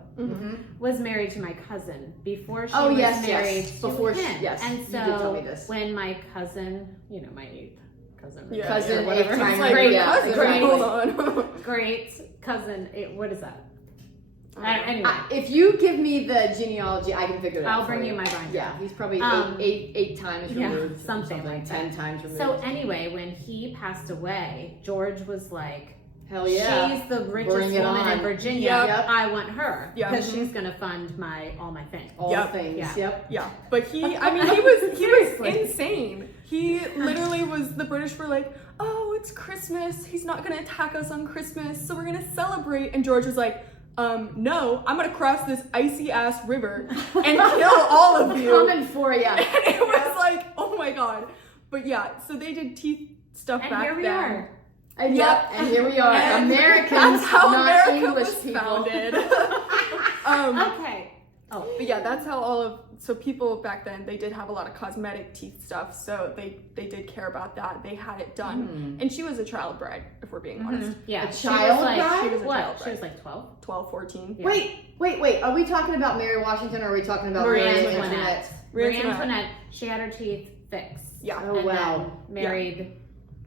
was married to my cousin before she Oh, was yes, married yes. to Before him. yes, And you so did tell me this. when my cousin, my eighth cousin, Yeah. Cousin, or whatever, eighth timer, It's like, great, yeah, cousin, great, hold on. great cousin. What is that? Anyway, If you give me the genealogy, I can figure it out. I'll bring for you my binder. Yeah, he's probably Um, eight times yeah, removed. something like 10 that. times removed. So anyway, when he passed away, George was like, hell yeah. she's the richest Bring it woman in on. Virginia. Yep. I want her Yeah. because she's gonna fund all my things. All Yep. things. Yeah. Yep. Yeah, but he was Seriously. insane. He literally the British were like, oh, it's Christmas. He's not gonna attack us on Christmas, so we're gonna celebrate. And George was like, no, I'm gonna cross this icy ass river and kill all of you. Coming for you. And it was like, oh my god. But yeah, so they did teeth stuff And back here we then. are. And Yep. and here we are, And Americans, that's how not America English was people. founded. Okay. Oh, But yeah, that's how so people back then, they did have a lot of cosmetic teeth stuff, so they did care about that. They had it done. And she was a child bride, if we're being honest. yeah. A She child was like, bride? She was a what? child She bride. was like 12. 12, 14. Yeah. Wait. Are we talking about Mary Washington or are we talking about Marie Marie Antoinette. Antoinette? Marie Antoinette. She had her teeth fixed. Yeah. Oh, and wow. then married.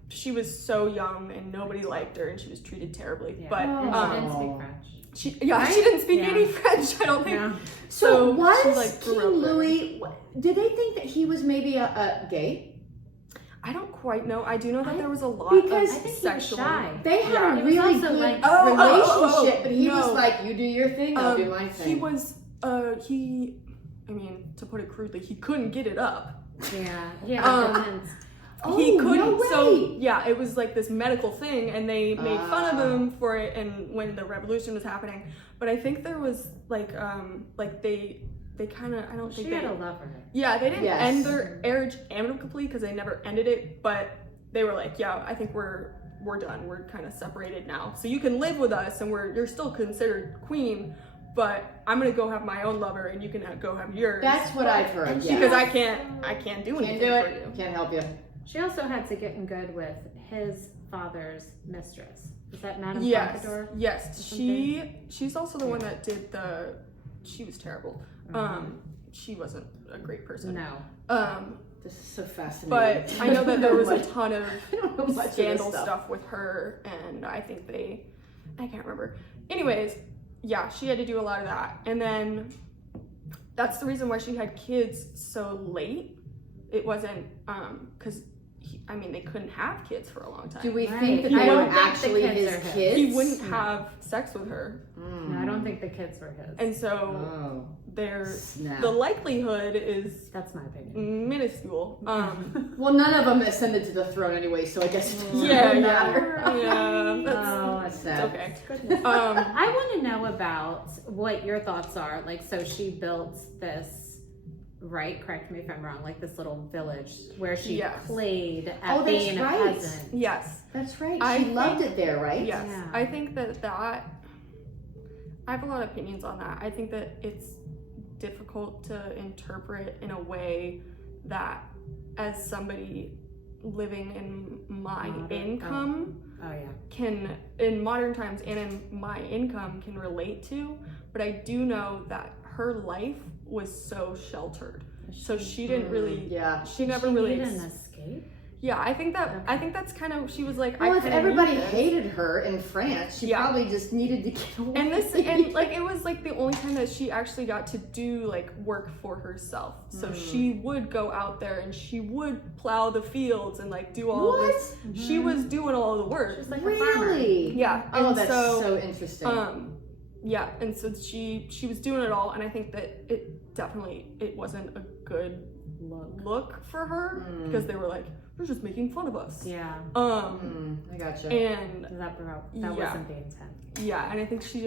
She was so young and nobody liked her and she was treated terribly. Yeah. But And she didn't speak Oh. French. she Right? didn't speak Yeah. any French, I don't think. Yeah. So was she, like, grew King up there. Louis, did they think that he was maybe a gay? I don't quite know. I do know that there was a lot because of I think he was sexual. shy. They had Yeah. a He was really also, good like- relationship, but he no. was like, you do your thing, I'll do my thing. He was I mean, to put it crudely, he couldn't get it up. Yeah. Yeah. Um, Oh, he couldn't. no way. So yeah, it was like this medical thing, and they made fun of Ah. him for it. And when the revolution was happening, but I think there was like they kind of I don't she think had they a lover. yeah they didn't Yes. end their marriage amicably because they never ended it, but they were like, yeah, I think we're done. We're kind of separated now, so you can live with us, and you're still considered queen, but I'm gonna go have my own lover and you can go have yours. That's what I've heard. And Yeah. Because I can't do anything Can't do for it. you. Can't help you. She also had to get in good with his father's mistress. Is that Madame Yes, Pompadour? yes. something? She's also the one that did she was terrible. She wasn't a great person. No. This is so fascinating. But I know that there was a Much- ton of I don't know much of scandal this stuff with her, and I think I can't remember. Anyways, yeah, she had to do a lot of that. And then that's the reason why she had kids so late. It wasn't, because, they couldn't have kids for a long time. Do we Right. think that I they don't were think the actually kids his are his. kids? He wouldn't have sex with her. No, I don't think the kids were his. And so Oh, snap. the likelihood is That's my opinion. minuscule. Well, none of them ascended to the throne anyway, so I guess it doesn't Yeah, really yeah. matter. Yeah, Oh, that's sad. okay. Goodness. Um, I want to know about what your thoughts are. Like, so she built this, right? Correct me if I'm wrong. Like this little village where she Yes. played at Oh, that's being a right. peasant. yes. That's right. I She think- loved it there, right? Yes, Yeah. I think that I have a lot of opinions on that. I think that it's difficult to interpret in a way that, as somebody living in my Modern- income, Oh yeah. can, in modern times and in my income, can relate to. But I do know that her life was so sheltered, so she didn't really. Yeah. She never really. needed an escape. Yeah, I think that's kind of, she was like, Well, I if kinda everybody need this. hated her in France, she Yeah. probably just needed to get away. And like it was like the only time that she actually got to do like work for herself. So she would go out there and she would plow the fields and like do all of this. She was doing all the work. She's like a farmer. Really? Yeah. Oh, and that's so, so interesting. yeah, and so she was doing it all, and I think that it wasn't a good look for her because they were like, they're just making fun of us. Yeah. I gotcha. And That Yeah. wasn't the intent. yeah, and I think she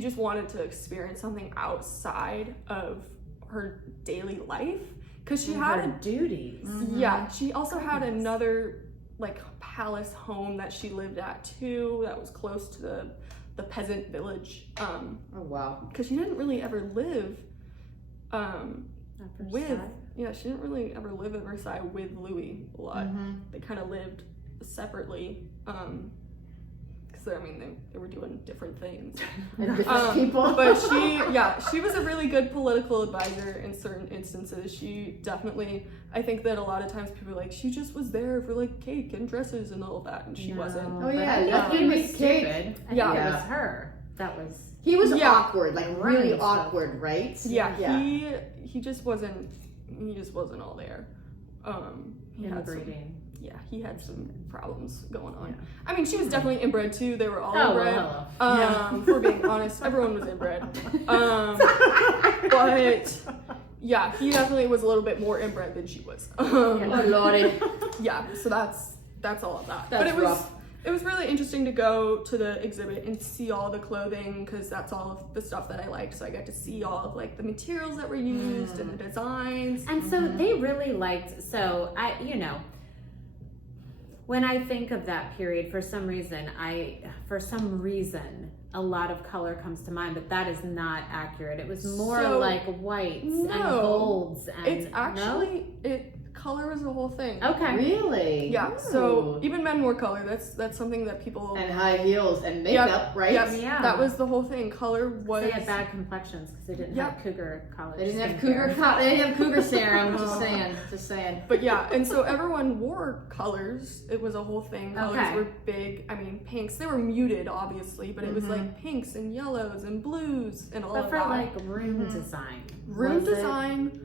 just wanted to experience something outside of her daily life because she had her duties. yeah, she also had another like palace home that she lived at too that was close to the peasant village Oh, wow. because she didn't really ever live At with Versailles. she didn't really ever live at Versailles with Louis a lot. They kind of lived separately because they were doing different things. And different people. But she was a really good political advisor in certain instances. She definitely, I think that a lot of times people are like, she just was there for like cake and dresses and all that, and she wasn't. Oh, But yeah, I think yeah. he was Make cake. stupid. I think Yeah. it was her. That was. He was Yeah. awkward, like really Running stuff. awkward, right? Yeah, he just wasn't all there. He had some, Inbreeding. he had some problems going on. Yeah. I mean, she was definitely inbred too. They were all Oh, inbred. well, For being honest, everyone was inbred. But yeah, he definitely was a little bit more inbred than she was. Oh, lordy. Yeah, so that's all of that. That's but rough. it was really interesting to go to the exhibit and see all the clothing because that's all of the stuff that I liked. So I got to see all of like the materials that were used and the designs. And so they really liked, when I think of that period, for some reason, a lot of color comes to mind, but that is not accurate. It was more So, like whites and no, golds and It's actually color is the whole thing. Okay. Really? Yeah. So even men wore color. That's something that people. And high heels and makeup, right? Yep. Yeah. That was the whole thing. Color was. They had bad complexions because they didn't have cougar college. They didn't have skincare. cougar. They didn't have cougar serum. Just saying. But yeah, and so everyone wore colors. It was a whole thing. Colors Okay. were big. I mean, pinks. They were muted, obviously, but it was like pinks and yellows and blues and all But of for that. like room design. Room was it design.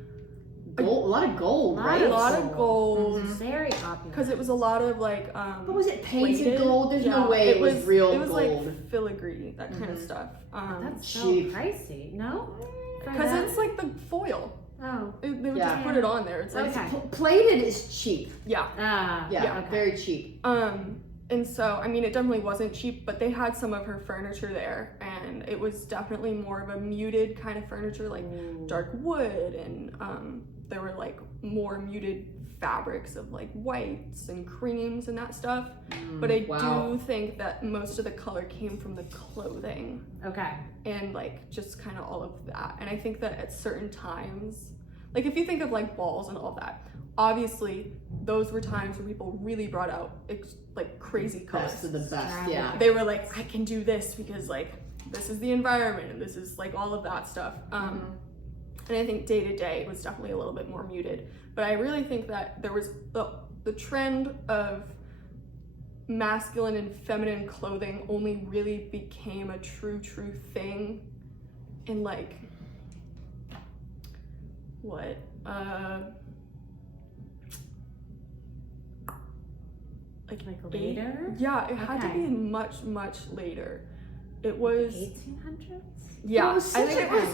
Gold, a lot of gold, right? A lot of gold. very opulent. Because it was a lot of like. But was it painted plated. gold? There's no way it was real It was gold. like filigree, that kind of stuff. That's so cheap. pricey. No? For Because that? it's like the foil. Oh. They would Yeah. just put it on there. It's like Okay. Plated is cheap. yeah. Yeah, okay. very cheap. And so, I mean, it definitely wasn't cheap, but they had some of her furniture there, and it was definitely more of a muted kind of furniture, like dark wood, and there were like more muted fabrics of like whites and creams and that stuff. But I do think that most of the color came from the clothing. Okay. And like just kind of all of that. And I think that at certain times, like if you think of like balls and all of that, obviously those were times where people really brought out like crazy colors. Best of the best, yeah. They were like, I can do this because like this is the environment and this is like all of that stuff. And I think day to day was definitely a little bit more muted. But I really think that there was the trend of masculine and feminine clothing only really became a true thing in like what? Like later? Yeah, it had to be much later. It was 1800s? Yeah, it was I think it was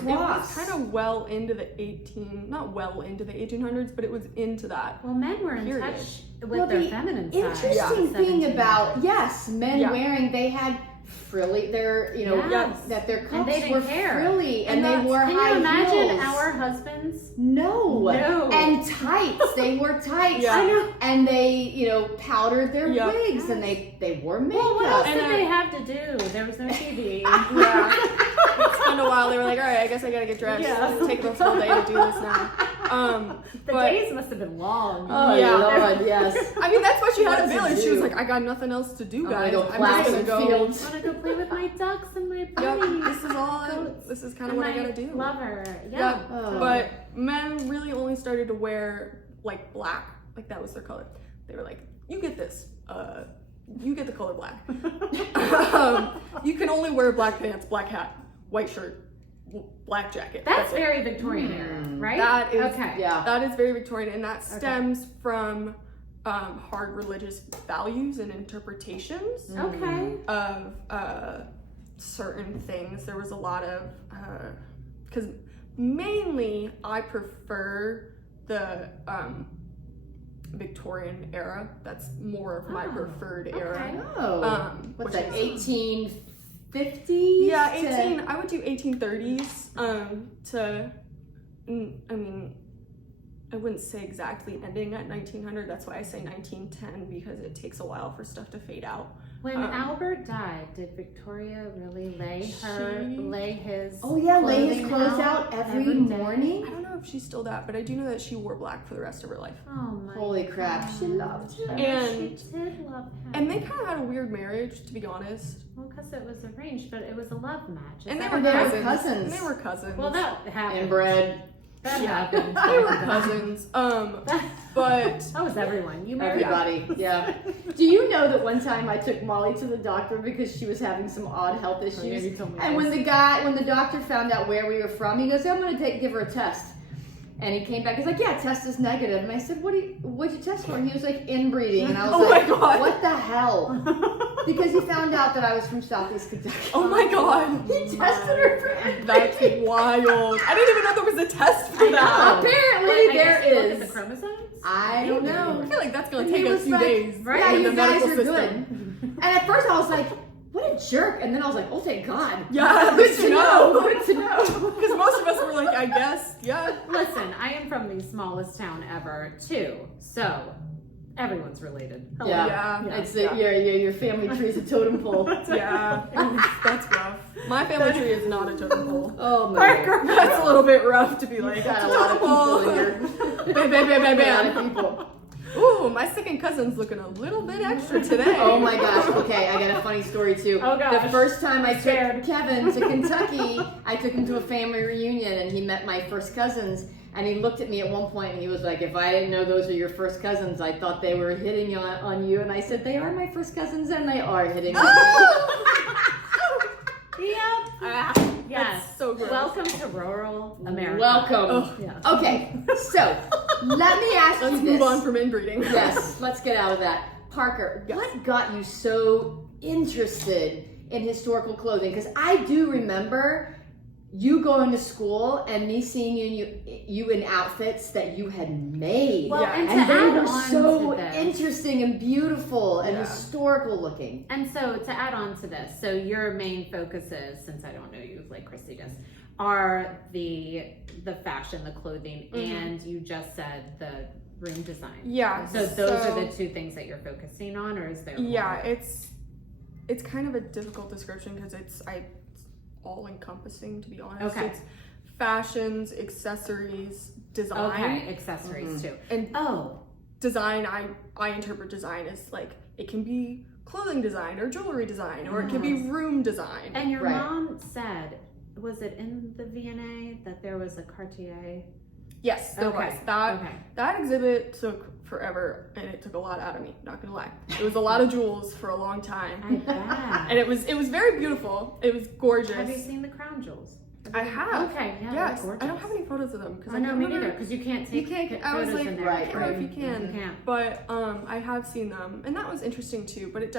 kind of well into the 1800s, but it was into that. Well, men were in period. touch with their feminine side. Interesting thing about men wearing, they had frilly, their that their cups were frilly and they wore high heels. Can you imagine our husbands? No. And tights. They wore tights. I know. And they, powdered their wigs and they wore makeup. Well, what else did they have to do? There was no TV. It's kind of wild. They were like, all right, I guess I gotta get dressed. It's taking us all day to do this now. The days must have been long. Oh, yeah. Lord, yes. I mean, that's what she had at village. She was like, I got nothing else to do, guys. I'm just gonna go fields. I want to go play with my ducks and my bunnies. This is kind of what I gotta do. Lover. But men really only started to wear like black. Like that was their color. They were like, you get this. You get the color black. You can only wear black pants, black hat, white shirt, black jacket. That's very Victorian era, right? That is okay. That is very Victorian, and that stems from hard religious values and interpretations of certain things. There was a lot of because mainly I prefer the Victorian era. That's more of my preferred era. What's that? 1850s? Yeah, I would do 1830s. I mean, I wouldn't say exactly ending at 1900. That's why I say 1910 because it takes a while for stuff to fade out. When Albert died, did Victoria really lay his lay his clothes out every morning? I don't know if she still that, but I do know that she wore black for the rest of her life. Oh my Holy crap, God. she loved him. And she did love him. And they kind of had a weird marriage, to be honest. Well, because it was arranged, but it was a love match. And they were cousins. They were cousins. Well, that happened. Inbred. That happened. They were cousins. But that was everyone. You married everybody. Yeah. Do you know that one time I took Molly to the doctor because she was having some odd health issues? You told me and when the doctor found out where we were from, he goes, I'm going to give her a test. And he came back, he's like, yeah, test is negative. And I said, what'd you test for? And he was like, inbreeding. And I was my God. What the hell? Because he found out that I was from Southeast Kentucky. Oh my God. He tested her for inbreeding. That's wild. I didn't even know there was a test for that. Apparently there is. Look at the chromosomes? I don't know. I feel like that's going to take a few days. Right? Yeah, in you the guys medical are system. good. And at first I was like, what a jerk. And then I was like, oh, thank God. Yeah, good to know. Good to know. Because most of us were like, I guess, yeah. Listen, I am from the smallest town ever, too. So, everyone's related. Hello. Yeah. It's your family tree's a totem pole. Yeah, that's rough. My family tree is not a totem pole. Oh my God. That's a little bit rough to be like, got a lot of people in here. Bam. Ooh, my second cousin's looking a little bit extra today. Oh my gosh. Okay, I got a funny story too. Oh gosh. The first time I took Kevin to Kentucky, I took him to a family reunion and he met my first cousins. And he looked at me at one point and he was like, if I didn't know those are your first cousins, I thought they were hitting on you. And I said, they are my first cousins and they are hitting on you. Yep. Yes. That's so gross. Welcome to rural America. Welcome. Oh. Yeah. Okay, so let me ask you Let's this. move on from inbreeding. Yes, let's get out of that. Parker, what got you so interested in historical clothing? Because I do remember you going to school and me seeing you in outfits that you had made. Well, Yeah. and they were on so to this, interesting and beautiful and Yeah. historical looking. And so to add on to this, so your main focuses, since I don't know you like Christy does, are the fashion, the clothing, and you just said room design. Yeah. So those are the two things that you're focusing on, or is there more? Yeah, it's kind of a difficult description because it's all encompassing, to be honest. Okay. It's fashions, accessories, design. Okay, accessories too. And Oh, design, I interpret design as like, it can be clothing design or jewelry design, or it can be room design. and your Right. mom said, was it in the V&A that there was a Cartier? Yes, there was. Okay. That exhibit took forever, and it took a lot out of me, not gonna lie. It was a lot of jewels for a long time. I bet. And it was very beautiful. It was gorgeous. Have you seen the crown jewels? I have. Okay, yeah, Yes. they're gorgeous. I don't have any photos of them because I know, me neither, because you can't take I was photos like, in there. right, I don't know if you can. You can't. But I have seen them, and that was interesting too. But it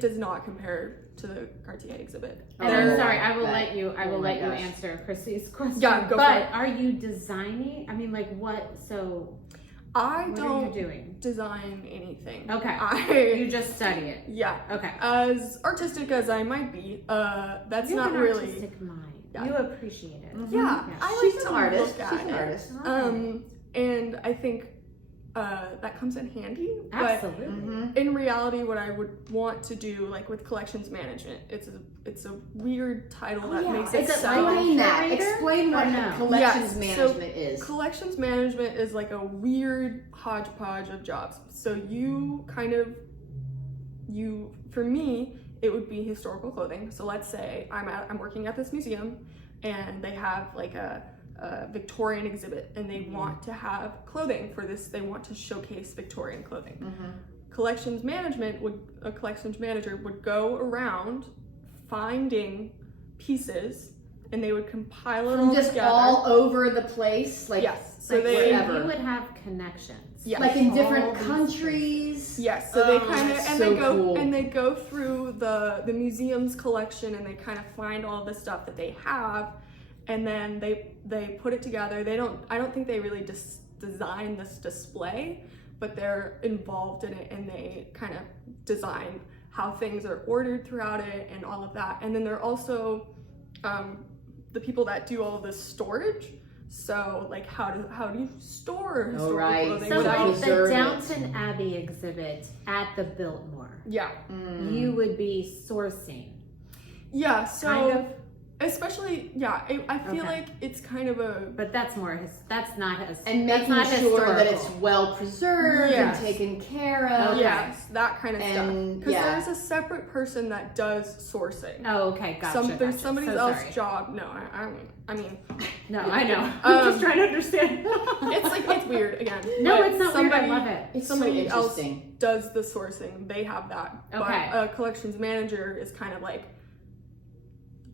does not compare to the Cartier exhibit. And Oh, I'm sorry, I will that- let you oh my gosh. answer Chrissy's question. Yeah, go for but it. are you designing? I mean, like what? So I what don't are you doing? design anything. Okay. You just study it. Yeah. Okay. As artistic as I might be, that's You have not an really. artistic mind. Yeah. You appreciate it. Yeah, Yeah. I She's like an to artist. look She's at an it. artist. And I think that comes in handy. Absolutely. Mhm. But in reality, what I would want to do, like with collections management, it's a weird title that makes it Is it sound. like Explain that. curator? Explain what Or no? collections Yes, so management is. Collections management is like a weird hodgepodge of jobs. So for me, it would be historical clothing. So let's say I'm working at this museum, and they have like a Victorian exhibit, and they want to have clothing for this. They want to showcase Victorian clothing. A collections manager would go around finding pieces, and they would compile it all Just together. all over the place, like Yes. So Like, they wherever. you would have connections. Yes. like in All different these countries. Yes, so they Oh, kind of that's and so they go cool. and they go through the museum's collection, and they kind of find all the stuff that they have, and then they put it together. I don't think they really design this display, but they're involved in it, and they kind of design how things are ordered throughout it and all of that. And then they're also the people that do all of the storage. So like how do you store historical right. clothing So without like the preserve it. Downton Abbey exhibit at the Biltmore, Yeah. you would be sourcing. Yeah, so Kind of. especially I feel Okay. like it's kind of a But that's that's not as And that's making not sure that it's historical. well preserved Yes. and taken care of. Okay. yes, that kind of stuff. And, Because yeah. there's a separate person that does sourcing. Oh, okay, gotcha. There's gotcha. somebody So else's sorry. job. No, I mean, No, I know. I'm just trying to understand. it's weird again. No, but it's not weird. I love it. It's so somebody else interesting. does the sourcing. They have that. Okay. But a collections manager is kind of like,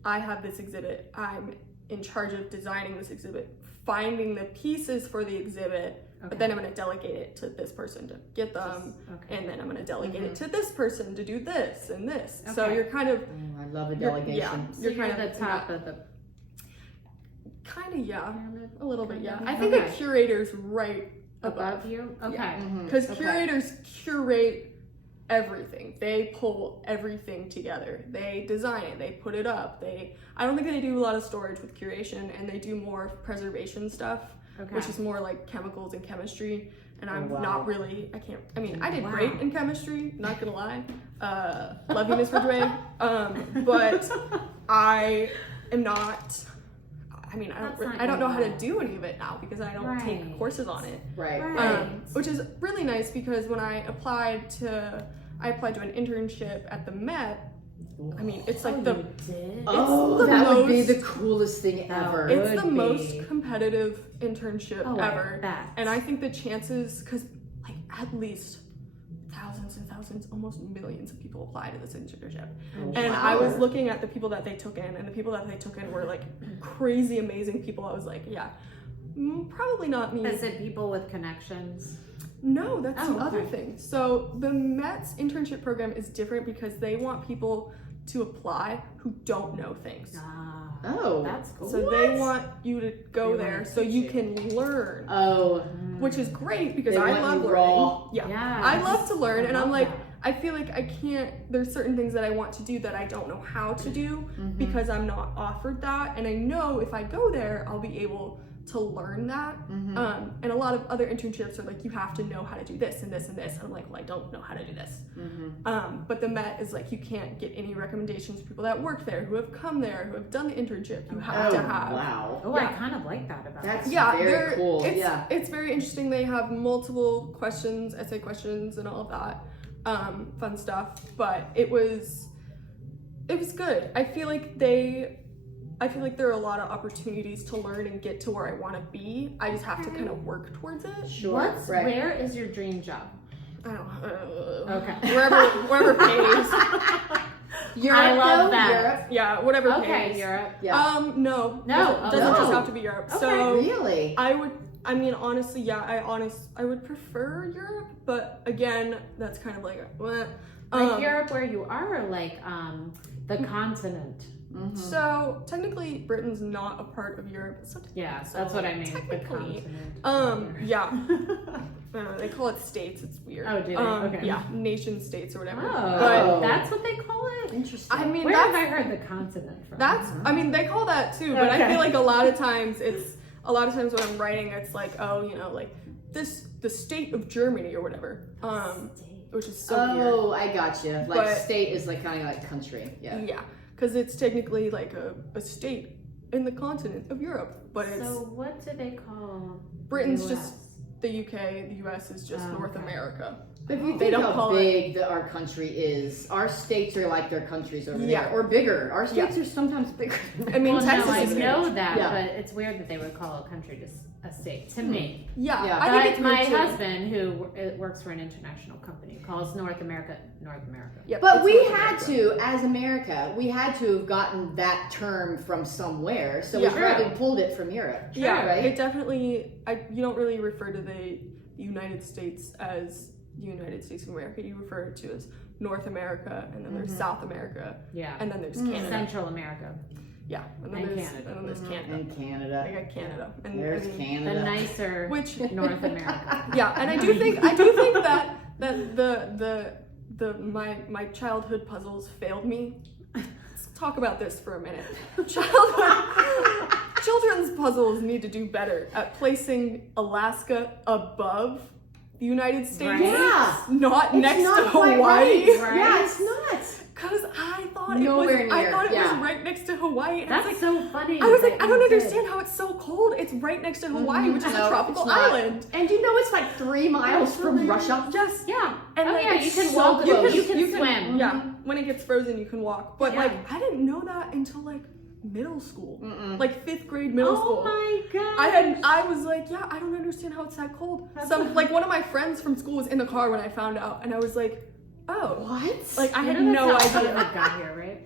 I have this exhibit. I'm in charge of designing this exhibit, finding the pieces for the exhibit, Okay. but then I'm going to delegate it to this person to get them, Okay. and then I'm going to delegate it to this person to do this and this. So Okay. you're kind of, Oh, I love a you're- delegation. yeah, So you're you're kind the of top of the kind of, yeah, pyramid a little bit, yeah. Okay. I think a curator's right above you. Okay. Mhm. because Okay. curators curate everything. They pull everything together. They design it. They put it up. I don't think they do a lot of storage with curation, and they do more preservation stuff, Okay. which is more like chemicals and chemistry. And I'm wow. not really. I did Wow. great in chemistry. Not gonna lie. Love you, Miss Ridgway. But I am not. That's not I don't know how to gonna- do any of it now because I don't Right. take courses on it. Right. Right. Which is really nice because when I applied to an internship at the Met. I mean, it's like You did? Oh, the that would be most- the coolest thing That ever. would- it's the be. most competitive internship Oh, I ever, bet. and I think the chances, because like at least thousands and thousands, almost millions of people apply to this internship. Oh, And wow. I was looking at the people that they took in, and the people that they took in were like crazy amazing people. I was like, yeah, probably not me. Is it people with connections? No, that's Oh, the other okay. thing. So the Met's internship program is different because they want people to apply who don't know things. Ah, Oh. that's cool. So they want you to go They there wanna so teach you you. can learn, Oh. which is great because They I want love you learning. raw. Yeah. Yes. I love to learn, and I I'm love like, that. I feel like I can't, there's certain things that I want to do that I don't know how to do because I'm not offered that. And I know if I go there, I'll be able to learn that. And a lot of other internships are like, you have to know how to do this and this and this. And I'm like, well, I don't know how to do this. But the Met is like, you can't get any recommendations from people that work there, who have come there, who have done the internship. You have to have. Wow. Oh, I kind of like that about That's that. very cool. It's very interesting. They have multiple questions, essay questions, and all of that fun stuff. But it was good. I feel like there are a lot of opportunities to learn and get to where I want to be. I just have to kind of work towards it. Sure. Where is your dream job? I don't know. Okay. Wherever pays. Europe, I love that. Europe. Yeah, whatever Okay, pays. Europe. Yeah. No. No. Doesn't just have to be Europe. Okay. So Really? honestly, yeah, I would prefer Europe, but again, that's kind of like what? Like Europe where you are, or like the continent? So technically Britain's not a part of Europe. So Yeah, that's what I mean. The technically, continent. yeah. They call it states. It's weird. Oh, do they? Okay. Yeah, nation states or whatever. Oh, But that's what they call it? Interesting. I mean, Where have I heard the continent from? I mean, they call that too, but I feel like a lot of times when I'm writing, it's like, oh, you know, like the state of Germany or whatever. Which is so weird. Oh, I gotcha. Like But- state is like kind of like country. Yeah. Yeah, because it's technically like a state in the continent of Europe, but So it's what do they call Britain's US? just the UK, the US is just North Okay. America. But if you They think don't how call big our country is, our states are like their countries over Yeah. there, or bigger. Our states are sometimes bigger. I mean, Well, Texas no, I is know huge. that, Yeah. but it's weird that they would call a country just a state to me. Yeah, Yeah. I think But it's my weird too. husband, who works for an international company, calls North America North America. Yep, But it's we North had America. to, as America, we had to have gotten that term from somewhere. So Yeah. we probably pulled it from Europe. Yeah, right? it definitely. You don't really refer to the United States as the United States of America. You refer to it as North America, and then there's South America, Yeah. and then there's Canada. Central America. Yeah, and then And there's Canada. And then there's Canada. And Canada. I got Canada. And There's The Canada. nicer Which North America. yeah, and I do think that my childhood puzzles failed me. Let's talk about this for a minute. Children's puzzles need to do better at placing Alaska above the United States, Right. Yeah. not It's next not to quite Hawaii. right. Right? Yeah, it's not. Cause I thought Nowhere I near, thought it yeah. was right next to Hawaii. And That's I was so funny. like, I that don't you did. understand how it's so cold. It's right next to Hawaii, which is No, a tropical it's not. island. And you know it's like 3 miles from Russia? Yes. Yeah. And Oh like, yeah, it's you can so walk. close. You can swim. Yeah, when it gets frozen, you can walk. But Yeah. like, I didn't know that until like middle school, Mm-mm. like 5th grade middle Oh school. my god. I was like, yeah, I don't understand how it's that cold. Like one of my friends from school was in the car when I found out, and I was like, oh, What? like I You had know no that's how idea. COVID got here, right?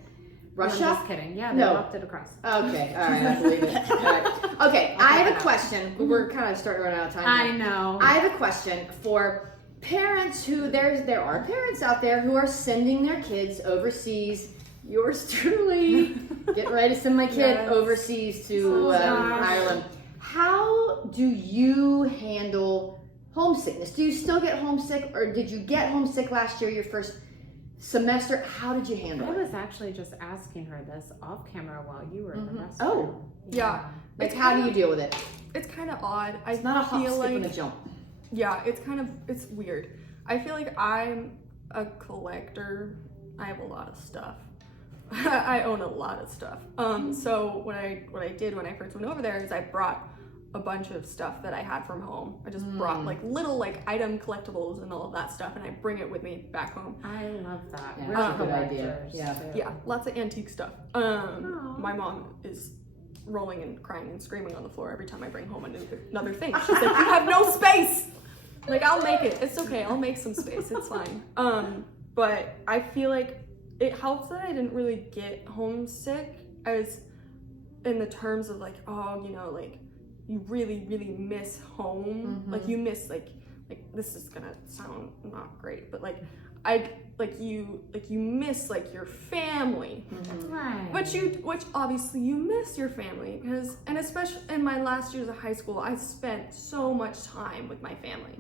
Russia? I'm just kidding. Yeah, they No. walked it across. Okay, all right, I believe it. All right. Okay, I have a question. We're kind of starting to run out of time. I here. know. I have a question for parents who there are parents out there who are sending their kids overseas. Yours truly, getting ready to send my kid Yes. overseas to Oh, gosh. Ireland. How do you handle homesickness? Do you still get homesick, or did you get homesick last year, your first semester? How did you handle I it? was actually just asking her this off camera while you were in the restroom. Oh. Yeah. Like, It's how do kind you of- deal with it? It's kind of odd. I It's not a hop, feel skip, like and a jump. yeah, it's weird. I feel like I'm a collector. I have a lot of stuff. I own a lot of stuff. So what I did when I first went over there is I brought a bunch of stuff that I had from home. I just brought like little like item collectibles and all of that stuff, and I bring it with me back home. I love that. Yeah, We're that's a good idea. collectors, Yeah. too. Yeah, lots of antique stuff. My mom is rolling and crying and screaming on the floor every time I bring home another thing. She's like, "You have no space." Like, I'll make it. It's okay. I'll make some space. It's fine. But I feel like it helps that I didn't really get homesick as in the terms of like, oh, you know, like you really, really miss home. Like you miss like this is gonna sound not great, but like you miss like your family. Right. Which obviously you miss your family because, and especially in my last years of high school, I spent so much time with my family.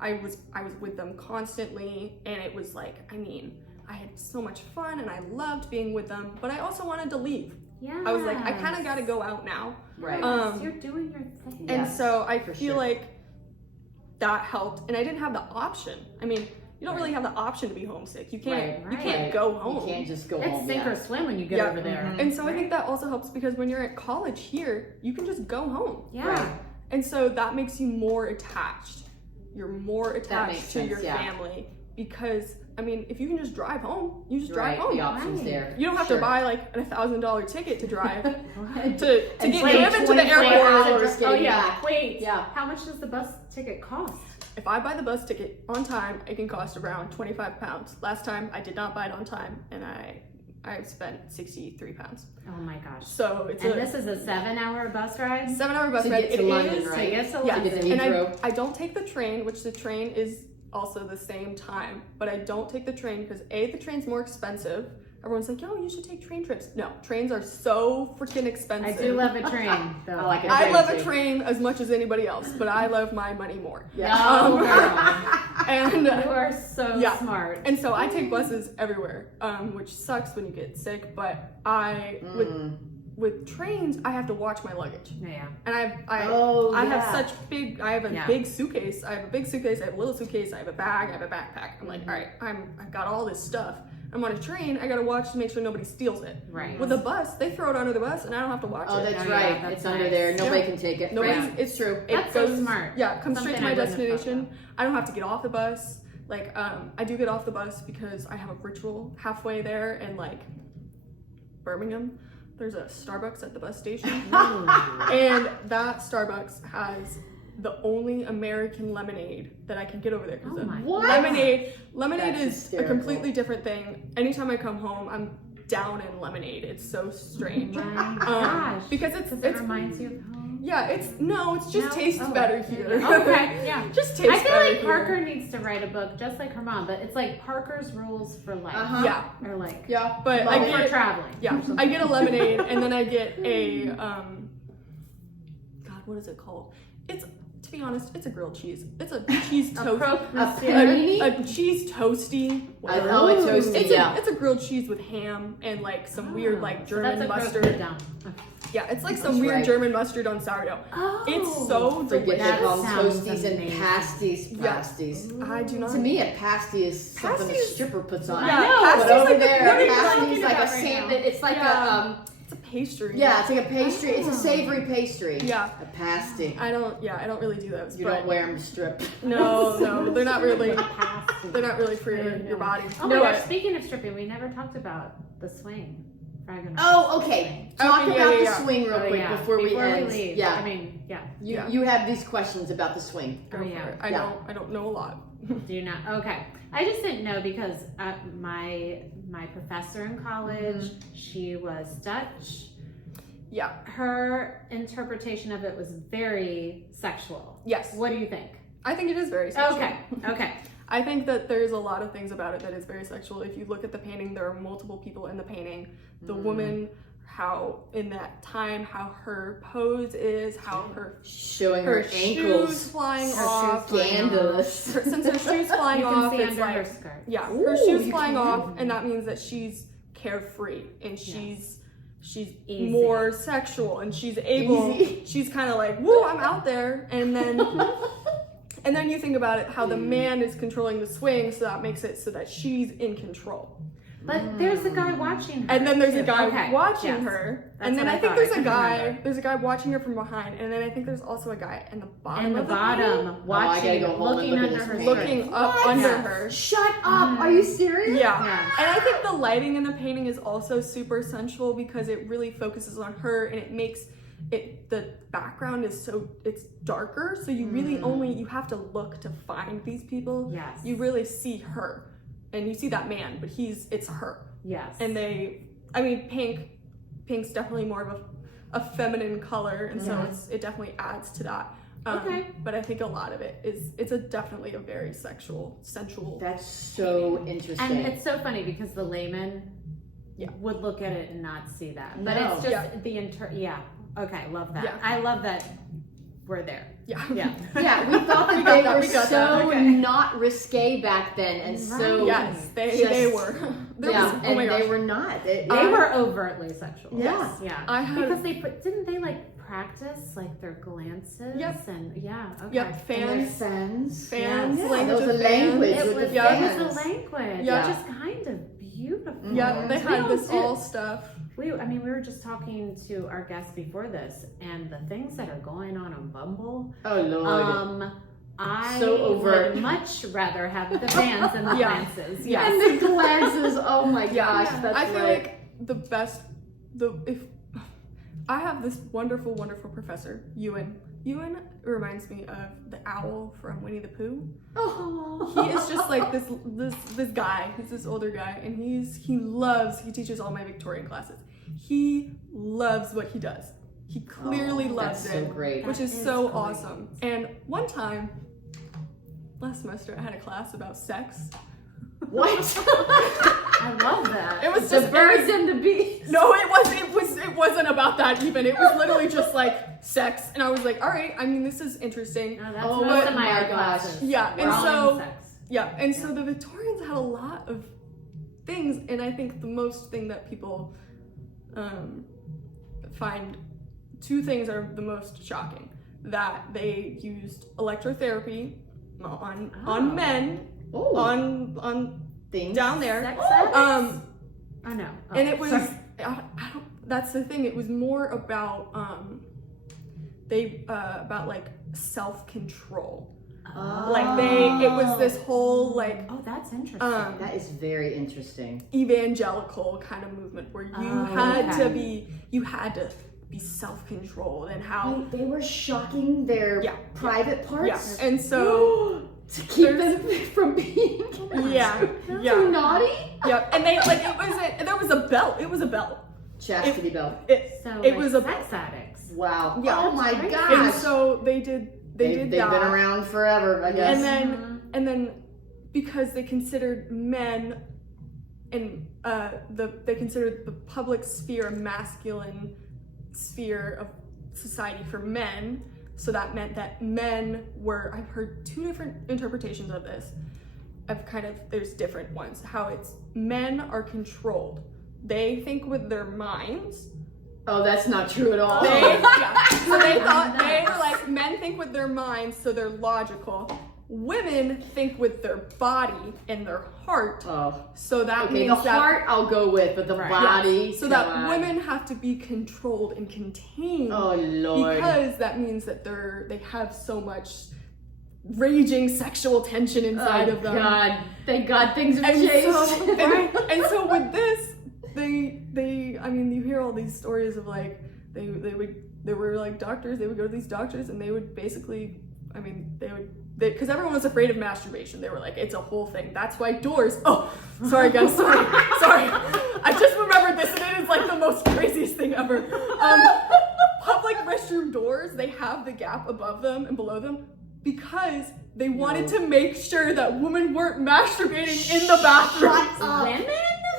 I was with them constantly, and it was like, I mean, I had so much fun and I loved being with them, but I also wanted to leave. Yeah. I was like, I kind of got to go out now. Right. You're doing your thing. And Yes, so I for feel sure. like that helped. And I didn't have the option. I mean, you don't really have the option to be homesick. You can't. Right, You can't right. go home. You can't just go It's home. sink or swim when you get Yeah. over there. And so I think that also helps because when you're at college here, you can just go home. Yeah. Right. And so that makes you more attached. You're more makes attached to sense, your yeah. family because, I mean, if you can just drive home, you just drive Right, home. the options Right. there. You don't have Sure. to buy like a $1,000 ticket to drive to And get wait driven to the 24 airport. hours Oh getting yeah. back. Wait. Yeah. How much does the bus ticket cost? If I buy the bus ticket on time, it can cost around 25 pounds. Last time I did not buy it on time and I spent 63 pounds. Oh my gosh. So it's And a this is a 7-hour bus ride? 7-hour bus To ride. get to It London, is- right? To get to Yeah, To get to and Heathrow. I don't take the train, which the train is also the same time, but I don't take the train because the train's more expensive. Everyone's like, yo, you should take train trips. No, trains are so freaking I expensive. do love a train, though. I like it. I love a too. train as much as anybody else, but I love my money more. Yeah. No, Um, girl. And You are so Yeah. smart. and so I take buses everywhere, which sucks when you get sick. But with trains, I have to watch my luggage, Yeah. and I Oh, have yeah. such big. I have a Yeah. big suitcase. I have a big suitcase. I have a little suitcase. I have a bag. I have a backpack. I'm like, all right, I've got all this stuff. I'm on a train. I gotta watch to make sure nobody steals it. Right. With a bus, they throw it under the bus, and I don't have to watch Oh, it. that's Oh, yeah, right. that's It's under nice. there. Nobody Yeah. can take it. Nobody's, Right. it's true. It That's so goes, smart. Yeah, it comes straight to Something my I wouldn't have thought destination. I don't have to get off the bus. Like, I do get off the bus because I have a ritual halfway there in like Birmingham. There's a Starbucks at the bus station, and that Starbucks has the only American lemonade that I can get over there. Because Oh my What? lemonade That's is hysterical. a completely different thing. Anytime I come home, I'm down in lemonade. It's so strange. My gosh. Because Because it it's reminds you of home. yeah, it's just No? tastes Oh. better here. Okay, yeah. Just tastes I feel better like here. Parker needs to write a book just like her mom, but it's like Parker's rules for life. Uh-huh. Yeah, Or like Yeah. but Well, I for get traveling. yeah, I get a lemonade and then I get a God, what is it called? It's, to be honest, it's a grilled cheese. It's a cheese toast. panini? A cheese toasty. whatever. Oh, a toasty, It's yeah. it's a grilled cheese with ham and like some weird like So German that's a mustard. Put down. Yeah, it's like That's some weird right. German mustard on sourdough. Oh. It's so Forget they delicious. call them sounds toasties and amazing. pasties. Yeah. Pasties. I do not. To me, a pasty is something a Pasties- stripper puts on. Yeah, I know. pasties But over like there, what are you pasty talking is like a about right sandwich. now? It's like Yeah. It's a pastry. yeah, it's like a pastry. It's a savory pastry. Yeah. A pasty. I don't really do those. You but don't wear them to strip. No, they're not really. Pasty. They're not really for I your know. body. Oh my No, gosh, speaking of stripping, we never talked about the swing. Fragon. Oh, okay. Talk Okay, about yeah, the yeah. swing real Oh, quick yeah. before we end. leave. Yeah. I mean, yeah. You Yeah. you have these questions about the swing. Go Oh, for yeah. it. Yeah. I don't know a lot. Do you not? Okay. I just didn't know because my professor in college, she was Dutch. Yeah. Her interpretation of it was very sexual. Yes. What do you think? I think it is very sexual. Okay. I think that there's a lot of things about it that is very sexual. If you look at the painting, there are multiple people in the painting. The woman, how in that time, how her pose is, how Showing her her shoes ankles. flying Her off. shoes flying Scandalous. Since her shoes flying You off, can see it's under like her skirt. yeah, her Ooh, shoes you flying can- off, and that means that she's carefree and she's Easy. more sexual and she's able. Easy. She's kind of like, woo, I'm out there, and then. And then you think about it, how the man is controlling the swing, so that makes it so that she's in control. But there's a guy watching her. And then there's a guy Okay, watching yes. her. That's And then what I I think thought. there's I a couldn't guy. remember. There's a guy watching her from behind. And then I think there's also a guy in the bottom In the of the painting, bottom, watching, go home and looking look at under this her painting. skirt. looking up What? under Yes. her. Shut up! Are you serious? Yeah. Yes. And I think the lighting in the painting is also super sensual because it really focuses on her and it makes it, the background is so, it's darker. So you really you have to look to find these people. Yes. You really see her and you see that man, but it's her. Yes. And pink's definitely more of a feminine color. And so it definitely adds to that. Okay. But I think a lot of it is, definitely a very sensual. That's so interesting. And it's so funny because the layman Yeah. would look at it and not see that. But No. it's just Yeah. yeah. Okay, love that. Yeah. I love that we're there. Yeah. Yeah. Yeah, we thought that We they got that, were we got so that, okay. not risque back then, and so Yes, they just- were. There yeah, was, oh and my gosh. they were not. They were overtly sexual. Yeah. Yeah. I had- because didn't they like practice like their glances? Yep. And yeah. Okay. Yep, And their fans. fans. Fans, Yeah, language those of are language fans. with the It fans. was a language. Yeah. Just kind of beautiful. Yeah, they We had all this do- all stuff. We were just talking to our guests before this, and the things that are going on Bumble. Oh Lord. I So overt. would much rather have the fans and the Yeah. glances. Yeah. And the glances. Oh my gosh, that's I feel right. like the best, if I have this wonderful, wonderful professor, Ewan. Ewan reminds me of the owl from Winnie the Pooh. Oh. He is just like this guy. He's this older guy, and he teaches all my Victorian classes. He loves what he does. He clearly loves that's it, so great. which That is is so great. awesome. And one time, last semester, I had a class about sex. What? I love that. It was The just birds and the bees. No, it wasn't about that even. It was literally just like sex, and I was like, all right. I mean, this is interesting. No, that's Oh most of my my art gosh. classes. Yeah, We're and all so- in sex. Yeah, and so the Victorians had a lot of things, and I think the most thing that people find, two things are the most shocking: that they used electrotherapy on men, Oh. on Things. down there. Sex addicts? I know. Oh, And it was, sorry. I don't, that's the thing, it was more about, about like self-control. Oh. It was this whole like, Oh, that's interesting. That is very interesting. evangelical kind of movement where you Oh, had to okay. be self-controlled and how, Wait, they were shocking their Yeah. private parts? yeah, and so, To keep them from being yeah, too yeah, naughty? yeah, and they, like, there was a belt, Chastity belt. so it like was a sex addicts. Wow. Yeah. Oh my That's gosh. and so they did They've that. been around forever, I guess. And then because they considered men and they considered the public sphere a masculine sphere of society for men, so that meant that men were, I've heard two different interpretations of this. There's different ones. How it's men are controlled. They think with their minds. Oh, that's not true at all. So they thought, they were like, men think with their minds, so they're logical. Women think with their body and their heart, Oh. so that Okay, means the that, heart I'll go with, but the Right. body. so come that on. women have to be controlled and contained, Oh Lord. because that means that they have so much raging sexual tension inside Oh of them. God, thank God things have And changed. so, and so with this, I mean, you hear all these stories of like, they were like doctors, they would go to these doctors and they would basically, I mean, because everyone was afraid of masturbation. They were like, it's a whole thing. That's why doors, oh, sorry guys, sorry. I just remembered this and it is like the most craziest thing ever. Public restroom doors, they have the gap above them and below them because they wanted to make sure that women weren't masturbating in the bathroom. Shut up. Women?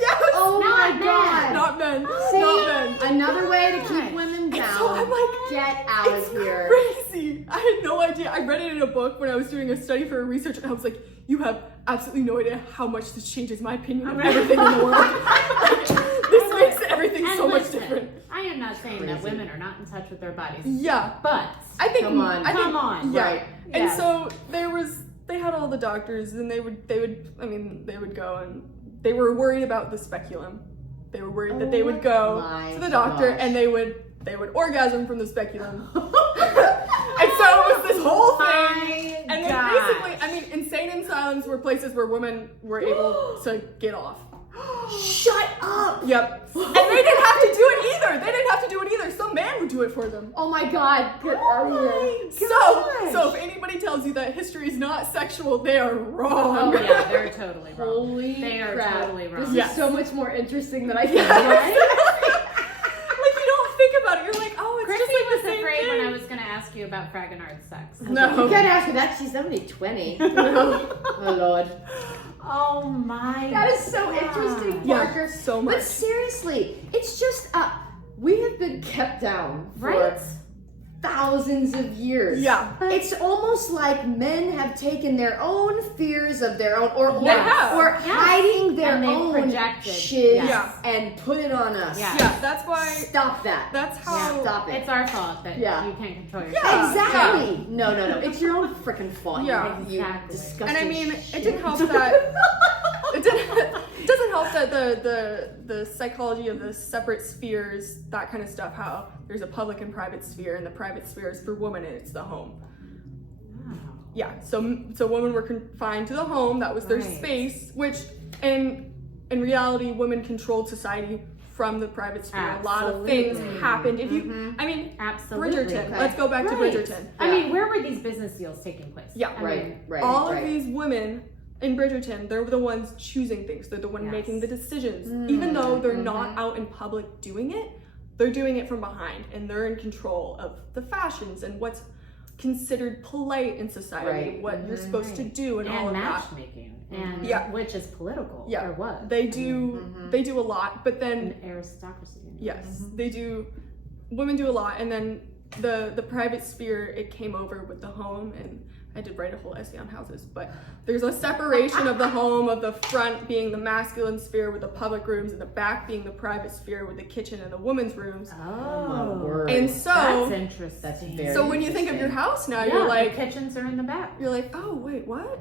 Yes! Oh Not my men. God. Not men. See? Not men. Another way to keep women down. And so I'm like, Get out it's of here. crazy. I had no idea. I read it in a book when I was doing a study for research, and I was like, you have absolutely no idea how much this changes my opinion of everything in the world. Like, this makes everything And so much listen, different. I am not saying that Crazy. women are not in touch with their bodies, Yeah. but I think Come on. I think- Come on. Yeah. Right. And Yes. so they had all the doctors and they would go and they were worried about the speculum. They were worried that they would go my to the doctor gosh. and they would orgasm from the speculum. And so it was this whole thing. And then basically, I mean, insane asylums were places where women were able to get off. Shut up. Yep. And they didn't have to do it either. Some man would do it for them. Oh my God. Get out of here. So if anybody tells you that history is not sexual, they are wrong. oh yeah, they're totally wrong. Holy They are crap. totally wrong. This Yes. is so much more interesting than I thought. Like you don't think about it. You're like, oh, it's Chrissy just like was the same afraid thing. when I was going to ask you about Fragonard's sex. No. You can't ask her that. She's only 20. Oh Lord. Oh my That is so interesting, Yeah, Parker. so But much. seriously, it's just we have been kept down for Right? thousands of years. Yeah. It's almost like men have taken their own fears of their own, or Yes. hiding their And they've own projected. shit Yes. and put it on us. Yeah. Yeah, that's why. Stop that. That's how. Stop it. It's our fault that Yeah. you can't control yourself. Yeah. Exactly. No. It's your own freaking fault. Yeah. You Exactly. disgusting And I mean, shit. it didn't help that. It doesn't help that the psychology of the separate spheres, that kind of stuff. How there's a public and private sphere, and the private sphere is for women, and it's the home. Wow. Yeah, so women were confined to the home. That was their Right. space, which in reality, women controlled society from the private sphere. A lot of things Absolutely. happened. If you, I mean, Absolutely. Bridgerton. Okay. Let's go back to Right. Bridgerton. I Yeah. mean, where were these business deals taking place? Yeah. I mean, Right. All of these women in Bridgerton, they're the ones choosing things. They're the one Yes. making the decisions. Even though they're Mm-hmm. not out in public doing it, they're doing it from behind, and they're in control of the fashions and what's considered polite in society, Right. what you're supposed to do, and all And of that. matchmaking, and Yeah. which is political, Yeah. or what? They do they do a lot, but then An aristocracy. yes, they do. Women do a lot, and then the private sphere, it came over with the home, and I did write a whole essay on houses, but there's a separation of the home, of the front being the masculine sphere with the public rooms, and the back being the private sphere with the kitchen and the women's rooms. Oh, my word. And so, that's interesting. That's very so when you think of your interesting. house now, yeah, you're like, the kitchens are in the back. you're like, oh wait, what?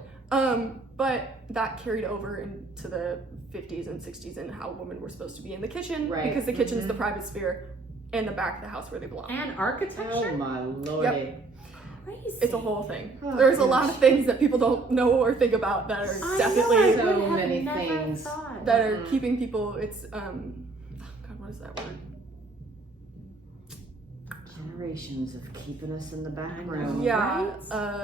But that carried over into the 50s and 60s and how women were supposed to be in the kitchen, Right. because the kitchen's the private sphere, and the back of the house where they belong. And architecture. Oh my lordy. Crazy. It's a whole thing. Oh, There's a lot gosh. of things that people don't know or think about that are I definitely know, I So would have many never things. thought. that are keeping people. It's God, what is that word? Generations of keeping us in the back I know. room. Yeah,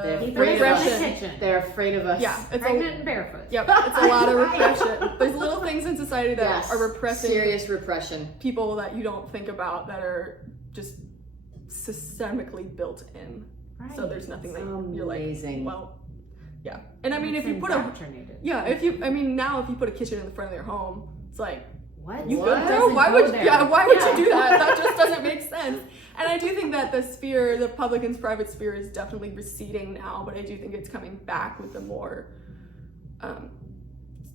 They're Keep afraid us of in us. the repression. kitchen. They're afraid of us. Yeah, it's Pregnant a and barefoot. yep. It's a lot of repression. There's little things in society that Yes. are repressing Serious repression. people that you don't think about, that are just systemically built in. Right. So there's nothing that you're like, Amazing. well, yeah. And I mean, It's if you put a indoctrinated. now if you put a kitchen in the front of your home, it's like, What? you What? good, bro? Doesn't Why go would there. why would Yeah. you do that? That just doesn't make sense. And I do think that the sphere, the public and private sphere, is definitely receding now, but I do think it's coming back with the more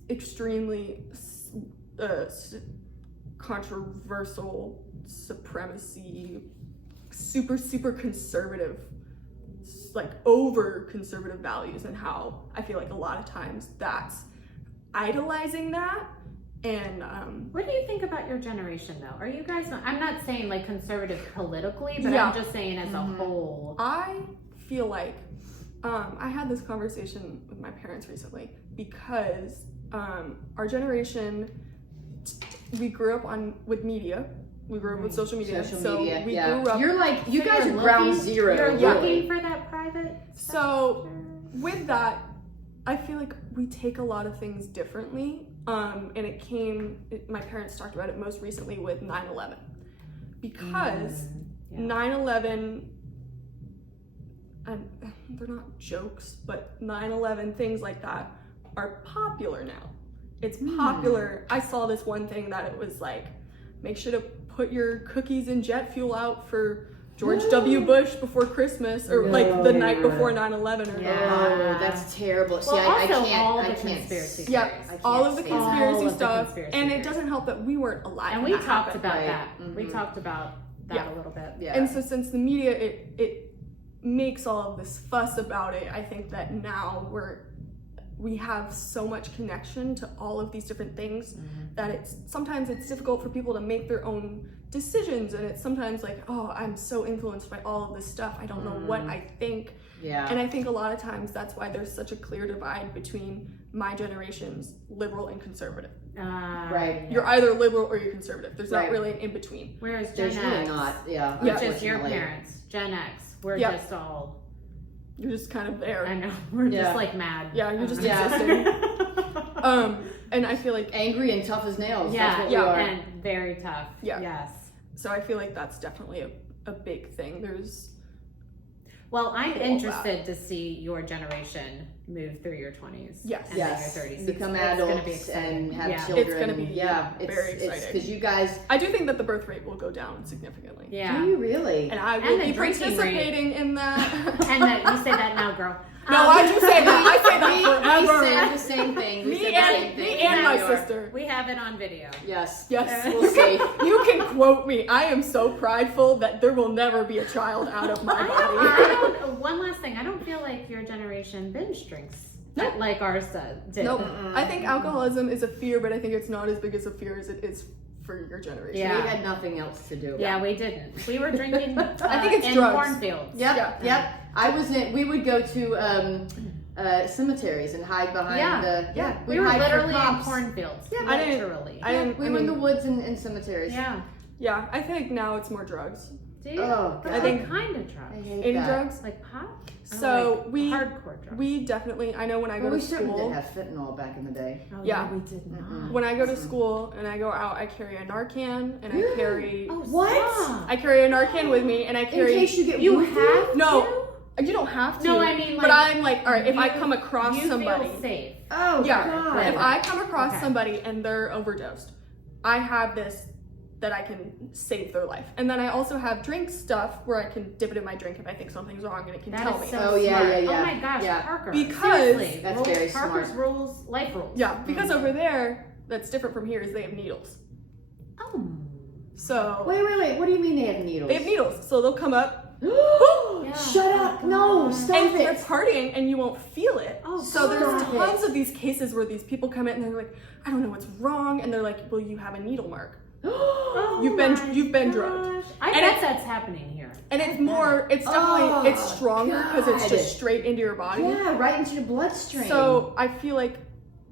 extremely controversial supremacy, super conservative, like over conservative values, and how I feel like a lot of times that's idolizing that. And What do you think about your generation, though? Are you guys? I'm not saying like conservative politically, but Yeah. I'm just saying as a whole. I feel like I had this conversation with my parents recently, because our generation, we grew up with media. We grew up with social media. Social media. We Yeah. grew up. You're like, you So guys you're are ground looking- zero. You're really. looking for that private. So with that, I feel like we take a lot of things differently. And my parents talked about it most recently with 9/11, because Yeah. 9/11, they're not jokes, but 9/11 things like that are popular now. It's popular. I saw this one thing that it was like, make sure to put your cookies in jet fuel out for George W. Bush before Christmas, or like the night before 9/11, or Oh, that's terrible. See, Well, I also can't. all I the can't. conspiracy yeah, theories. I can't all of the stand that. conspiracy All of the stuff, conspiracy and it theories. doesn't help that we weren't alive. And when we that talked happened. about Right. that. We talked about that Yeah. a little bit. Yeah. And so since the media, it makes all of this fuss about it, I think that now we have so much connection to all of these different things that sometimes it's difficult for people to make their own decisions, and it's sometimes like, oh, I'm so influenced by all of this stuff, I don't know what I think. Yeah. And I think a lot of times that's why there's such a clear divide between my generation's liberal and conservative. Right. You're either liberal or you're conservative. There's Right. not really an in between. Whereas Gen There's really X, not. Yeah. which is your unfortunately. parents, Gen X, we're Yeah. just all. You're just kind of there. I know we're Yeah. just like mad. Yeah, you're just Yeah. existing. And I feel like Angry and tough as nails. Yeah, That's what yeah, we are. and very tough. Yeah. Yes. so I feel like that's definitely a big thing. Well, I'm All interested to see your generation move through your 20s. Yes. And Yes. then your 30s. Become It's gonna be adults exciting. and have Yeah. children. It's gonna be very exciting. Because you guys. I do think that the birth rate will go down significantly. Yeah. Do you really? And I And will the be drinking rate. participating in that. And that you say that now, girl. No, I do say that. I say that We forever. said the same thing. We said the same thing. Me and my Now you are. sister. We have it on video. Yes. Yes. We'll see. You can quote me. I am so prideful that there will never be a child out of my body. One last thing. I don't feel like your generation binge drinks Nope. like ours did. Nope. I think alcoholism is a fear, but I think it's not as big as a fear as it is for your generation. Yeah. We had nothing else to do. Yeah, we didn't. We were drinking I think it's in drugs. cornfields. Yep. Yeah. Yep. I was in. We would go to cemeteries and hide behind the. Yeah. We we'd were hide for literally in cops. cornfields. Yeah, I didn't- literally. We were in the woods and cemeteries. Yeah. Yeah, I think now it's more drugs. Do you? Oh, But I what think- kind of I drugs? hate Any that. drugs? Like pot? Or So like we hardcore drugs. we definitely. I know when I go Well, we to certainly school. did have fentanyl back in the day. Oh, Yeah. we did not. When I go to school and I go out, I carry a Narcan and I carry Oh, What? stop. I carry a Narcan with me and I In carry. case you get You wounded? have No. You don't have to. No, I mean, but like, I'm like, all right, if I you- come across you somebody, feel safe. Oh yeah, God. if I come across Okay. somebody and they're overdosed, I have this that I can save their life, and then I also have drink stuff where I can dip it in my drink if I think something's wrong and it can That tell is me. so Oh, yeah, smart. yeah, yeah. Oh my gosh, Yeah. Parker. Because- Seriously, That's rules, very Parker's smart. rules, life rules. Yeah, because over there, that's different from here. Is they have needles. Oh. So Wait. What do you mean they have needles? they have needles, so they'll come up Yeah. Shut up! No, stop and they're it! partying, and you won't feel it. Oh, So there's stop tons it. of these cases where these people come in and they're like, I don't know what's wrong, and they're like, well, you have a needle mark. Oh You've been my drugged. gosh. I And bet it- that's happening here. And it's more, it's definitely, it's Oh, stronger because it's God. just straight into your body. Yeah, right into your bloodstream. So I feel like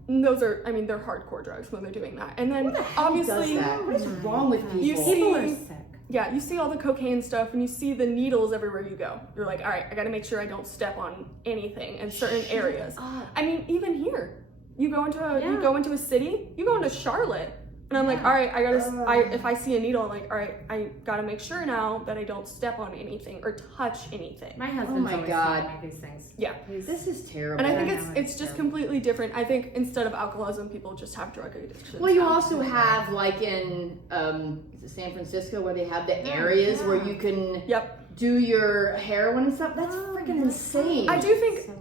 those are, I mean, they're hardcore drugs when they're doing that. And then Who the hell obviously, does that? What is wrong with people? You People are see- sick. yeah, you see all the cocaine stuff and you see the needles everywhere you go. You're like, all right, I got to make sure I don't step on anything in certain areas. up. I mean, even here, you go into Yeah. a city, you go into Charlotte. And I'm like, all right, if I see a needle, I'm like, all right, I gotta make sure now that I don't step on anything or touch anything. My husband's my always God. telling me these things. Yeah. This is terrible. And I think I it's know, it's it's just terrible. completely different. I think instead of alcoholism, people just have drug addiction. Well, you also have like in is it San Francisco where they have the areas where you can Yep. do your heroin and stuff. That's Oh, freaking insane. I do think So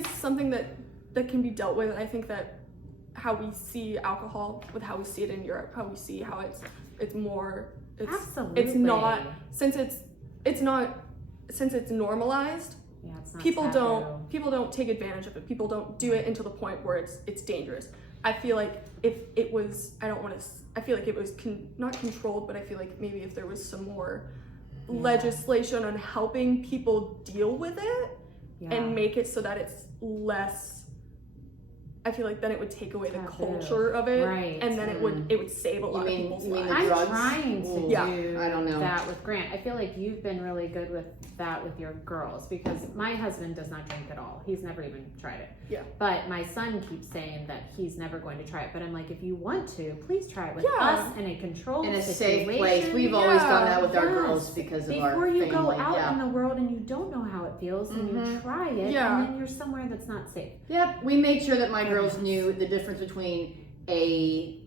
it's something that can be dealt with. I think that how we see alcohol with how we see it in Europe, how we see how it's more Absolutely. it's not since it's normalized. Yeah, it's not People taboo. don't take advantage of it. People don't do it until the point where it's dangerous. I feel like if it was, I feel like it was not controlled, but I feel like maybe if there was some more legislation on helping people deal with it Yeah. and make it so that it's less, I feel like then it would take away the Taboo. culture of it, Right. and then it would save a lot of people's you mean lives. the I'm drugs? trying to Ooh, Yeah. do I don't know. that with Grant. I feel like you've been really good with that with your girls because my husband does not drink at all. He's never even tried it. Yeah. But my son keeps saying that he's never going to try it. But I'm like, if you want to, please try it with Yeah. us in a controlled in a situation. safe place. We've always done that with our Yes. girls because of our Before you go family. out Yeah. in the world and you don't know how it feels and you try it Yeah. and then you're somewhere that's not safe. Yep, we made sure that my girls knew the difference between a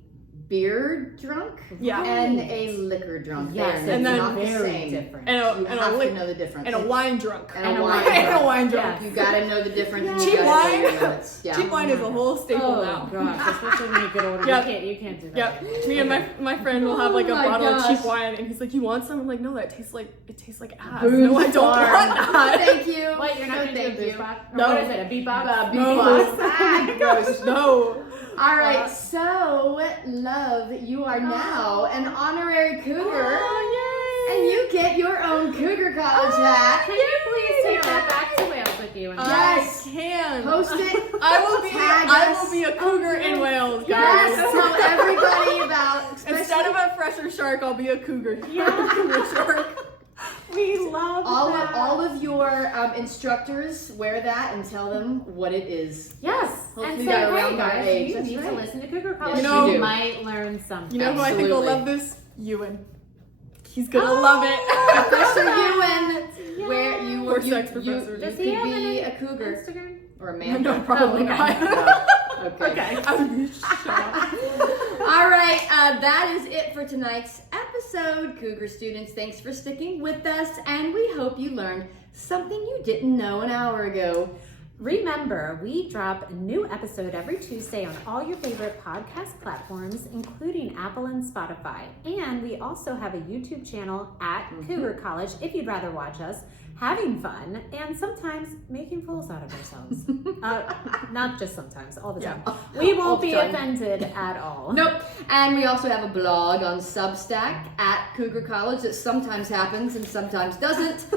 beer drunk Yeah. and a liquor drunk. Yes, They're and then not the very same. different. And You a have lick- to know the difference. and a wine drunk. And a wine and a drunk. wine drunk. Yes. You gotta know the difference. And Cheap you gotta know wine? your limits. Yeah. Cheap wine is a whole staple Oh now. gosh, especially when you get older. Yep. You can't do that. Yep. Me and my friend will have like a Oh my bottle of gosh. cheap wine, and he's like, "You want some?" I'm like, "No, that tastes like ass. Boom No, I don't farm. want that." Thank you. What, you're not No, going to do a thank booze you. box? Or No. what is it, a beatbox? Beatbox. No. Ah, gross. No. All right, so love, you are now an honorary cougar, and you get your own cougar college hat. Can you please take that back to Wales with you? And Yes. I can. Post it. I will be a cougar in Wales, guys. Yes, tell everybody about. Instead of a fresher shark, I'll be a cougar. Yeah. Cougar shark. we love that. all of your instructors wear that and tell them what it is. Yes. Hopefully And say, they're hey around our guys, age. you That's need to right. listen to Cougar College. Yes, you you do. might learn something. You know who I think will Absolutely. love this? Ewan. He's gonna love it. Professor Ewan, Yes. where you Or you, sex you, professor. you Does could he have be an a cougar. Instagram? Or Amanda? No, probably okay. not. No. Okay. I would be shocked. All right, that is it for tonight's episode. Cougar students, thanks for sticking with us, and we hope you learned something you didn't know an hour ago. Remember, we drop a new episode every Tuesday on all your favorite podcast platforms, including Apple and Spotify. And we also have a YouTube channel at Cougar College if you'd rather watch us having fun and sometimes making fools out of ourselves. Not just sometimes, all the time. We All won't the be time. offended at all. Nope. And we also have a blog on Substack at Cougar College that sometimes happens and sometimes doesn't.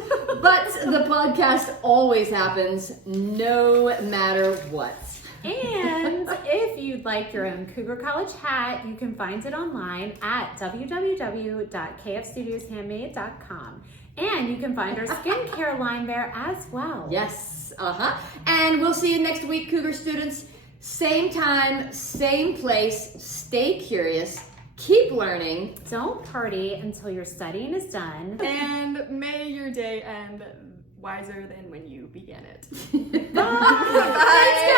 But the podcast always happens no matter what. And if you'd like your own Cougar College hat, you can find it online at www.kfstudioshandmade.com. And you can find our skincare line there as well. Yes, And we'll see you next week, Cougar students. Same time, same place. Stay curious. Keep learning. Don't party until your studying is done. And may your day end wiser than when you began it. Bye. Thanks,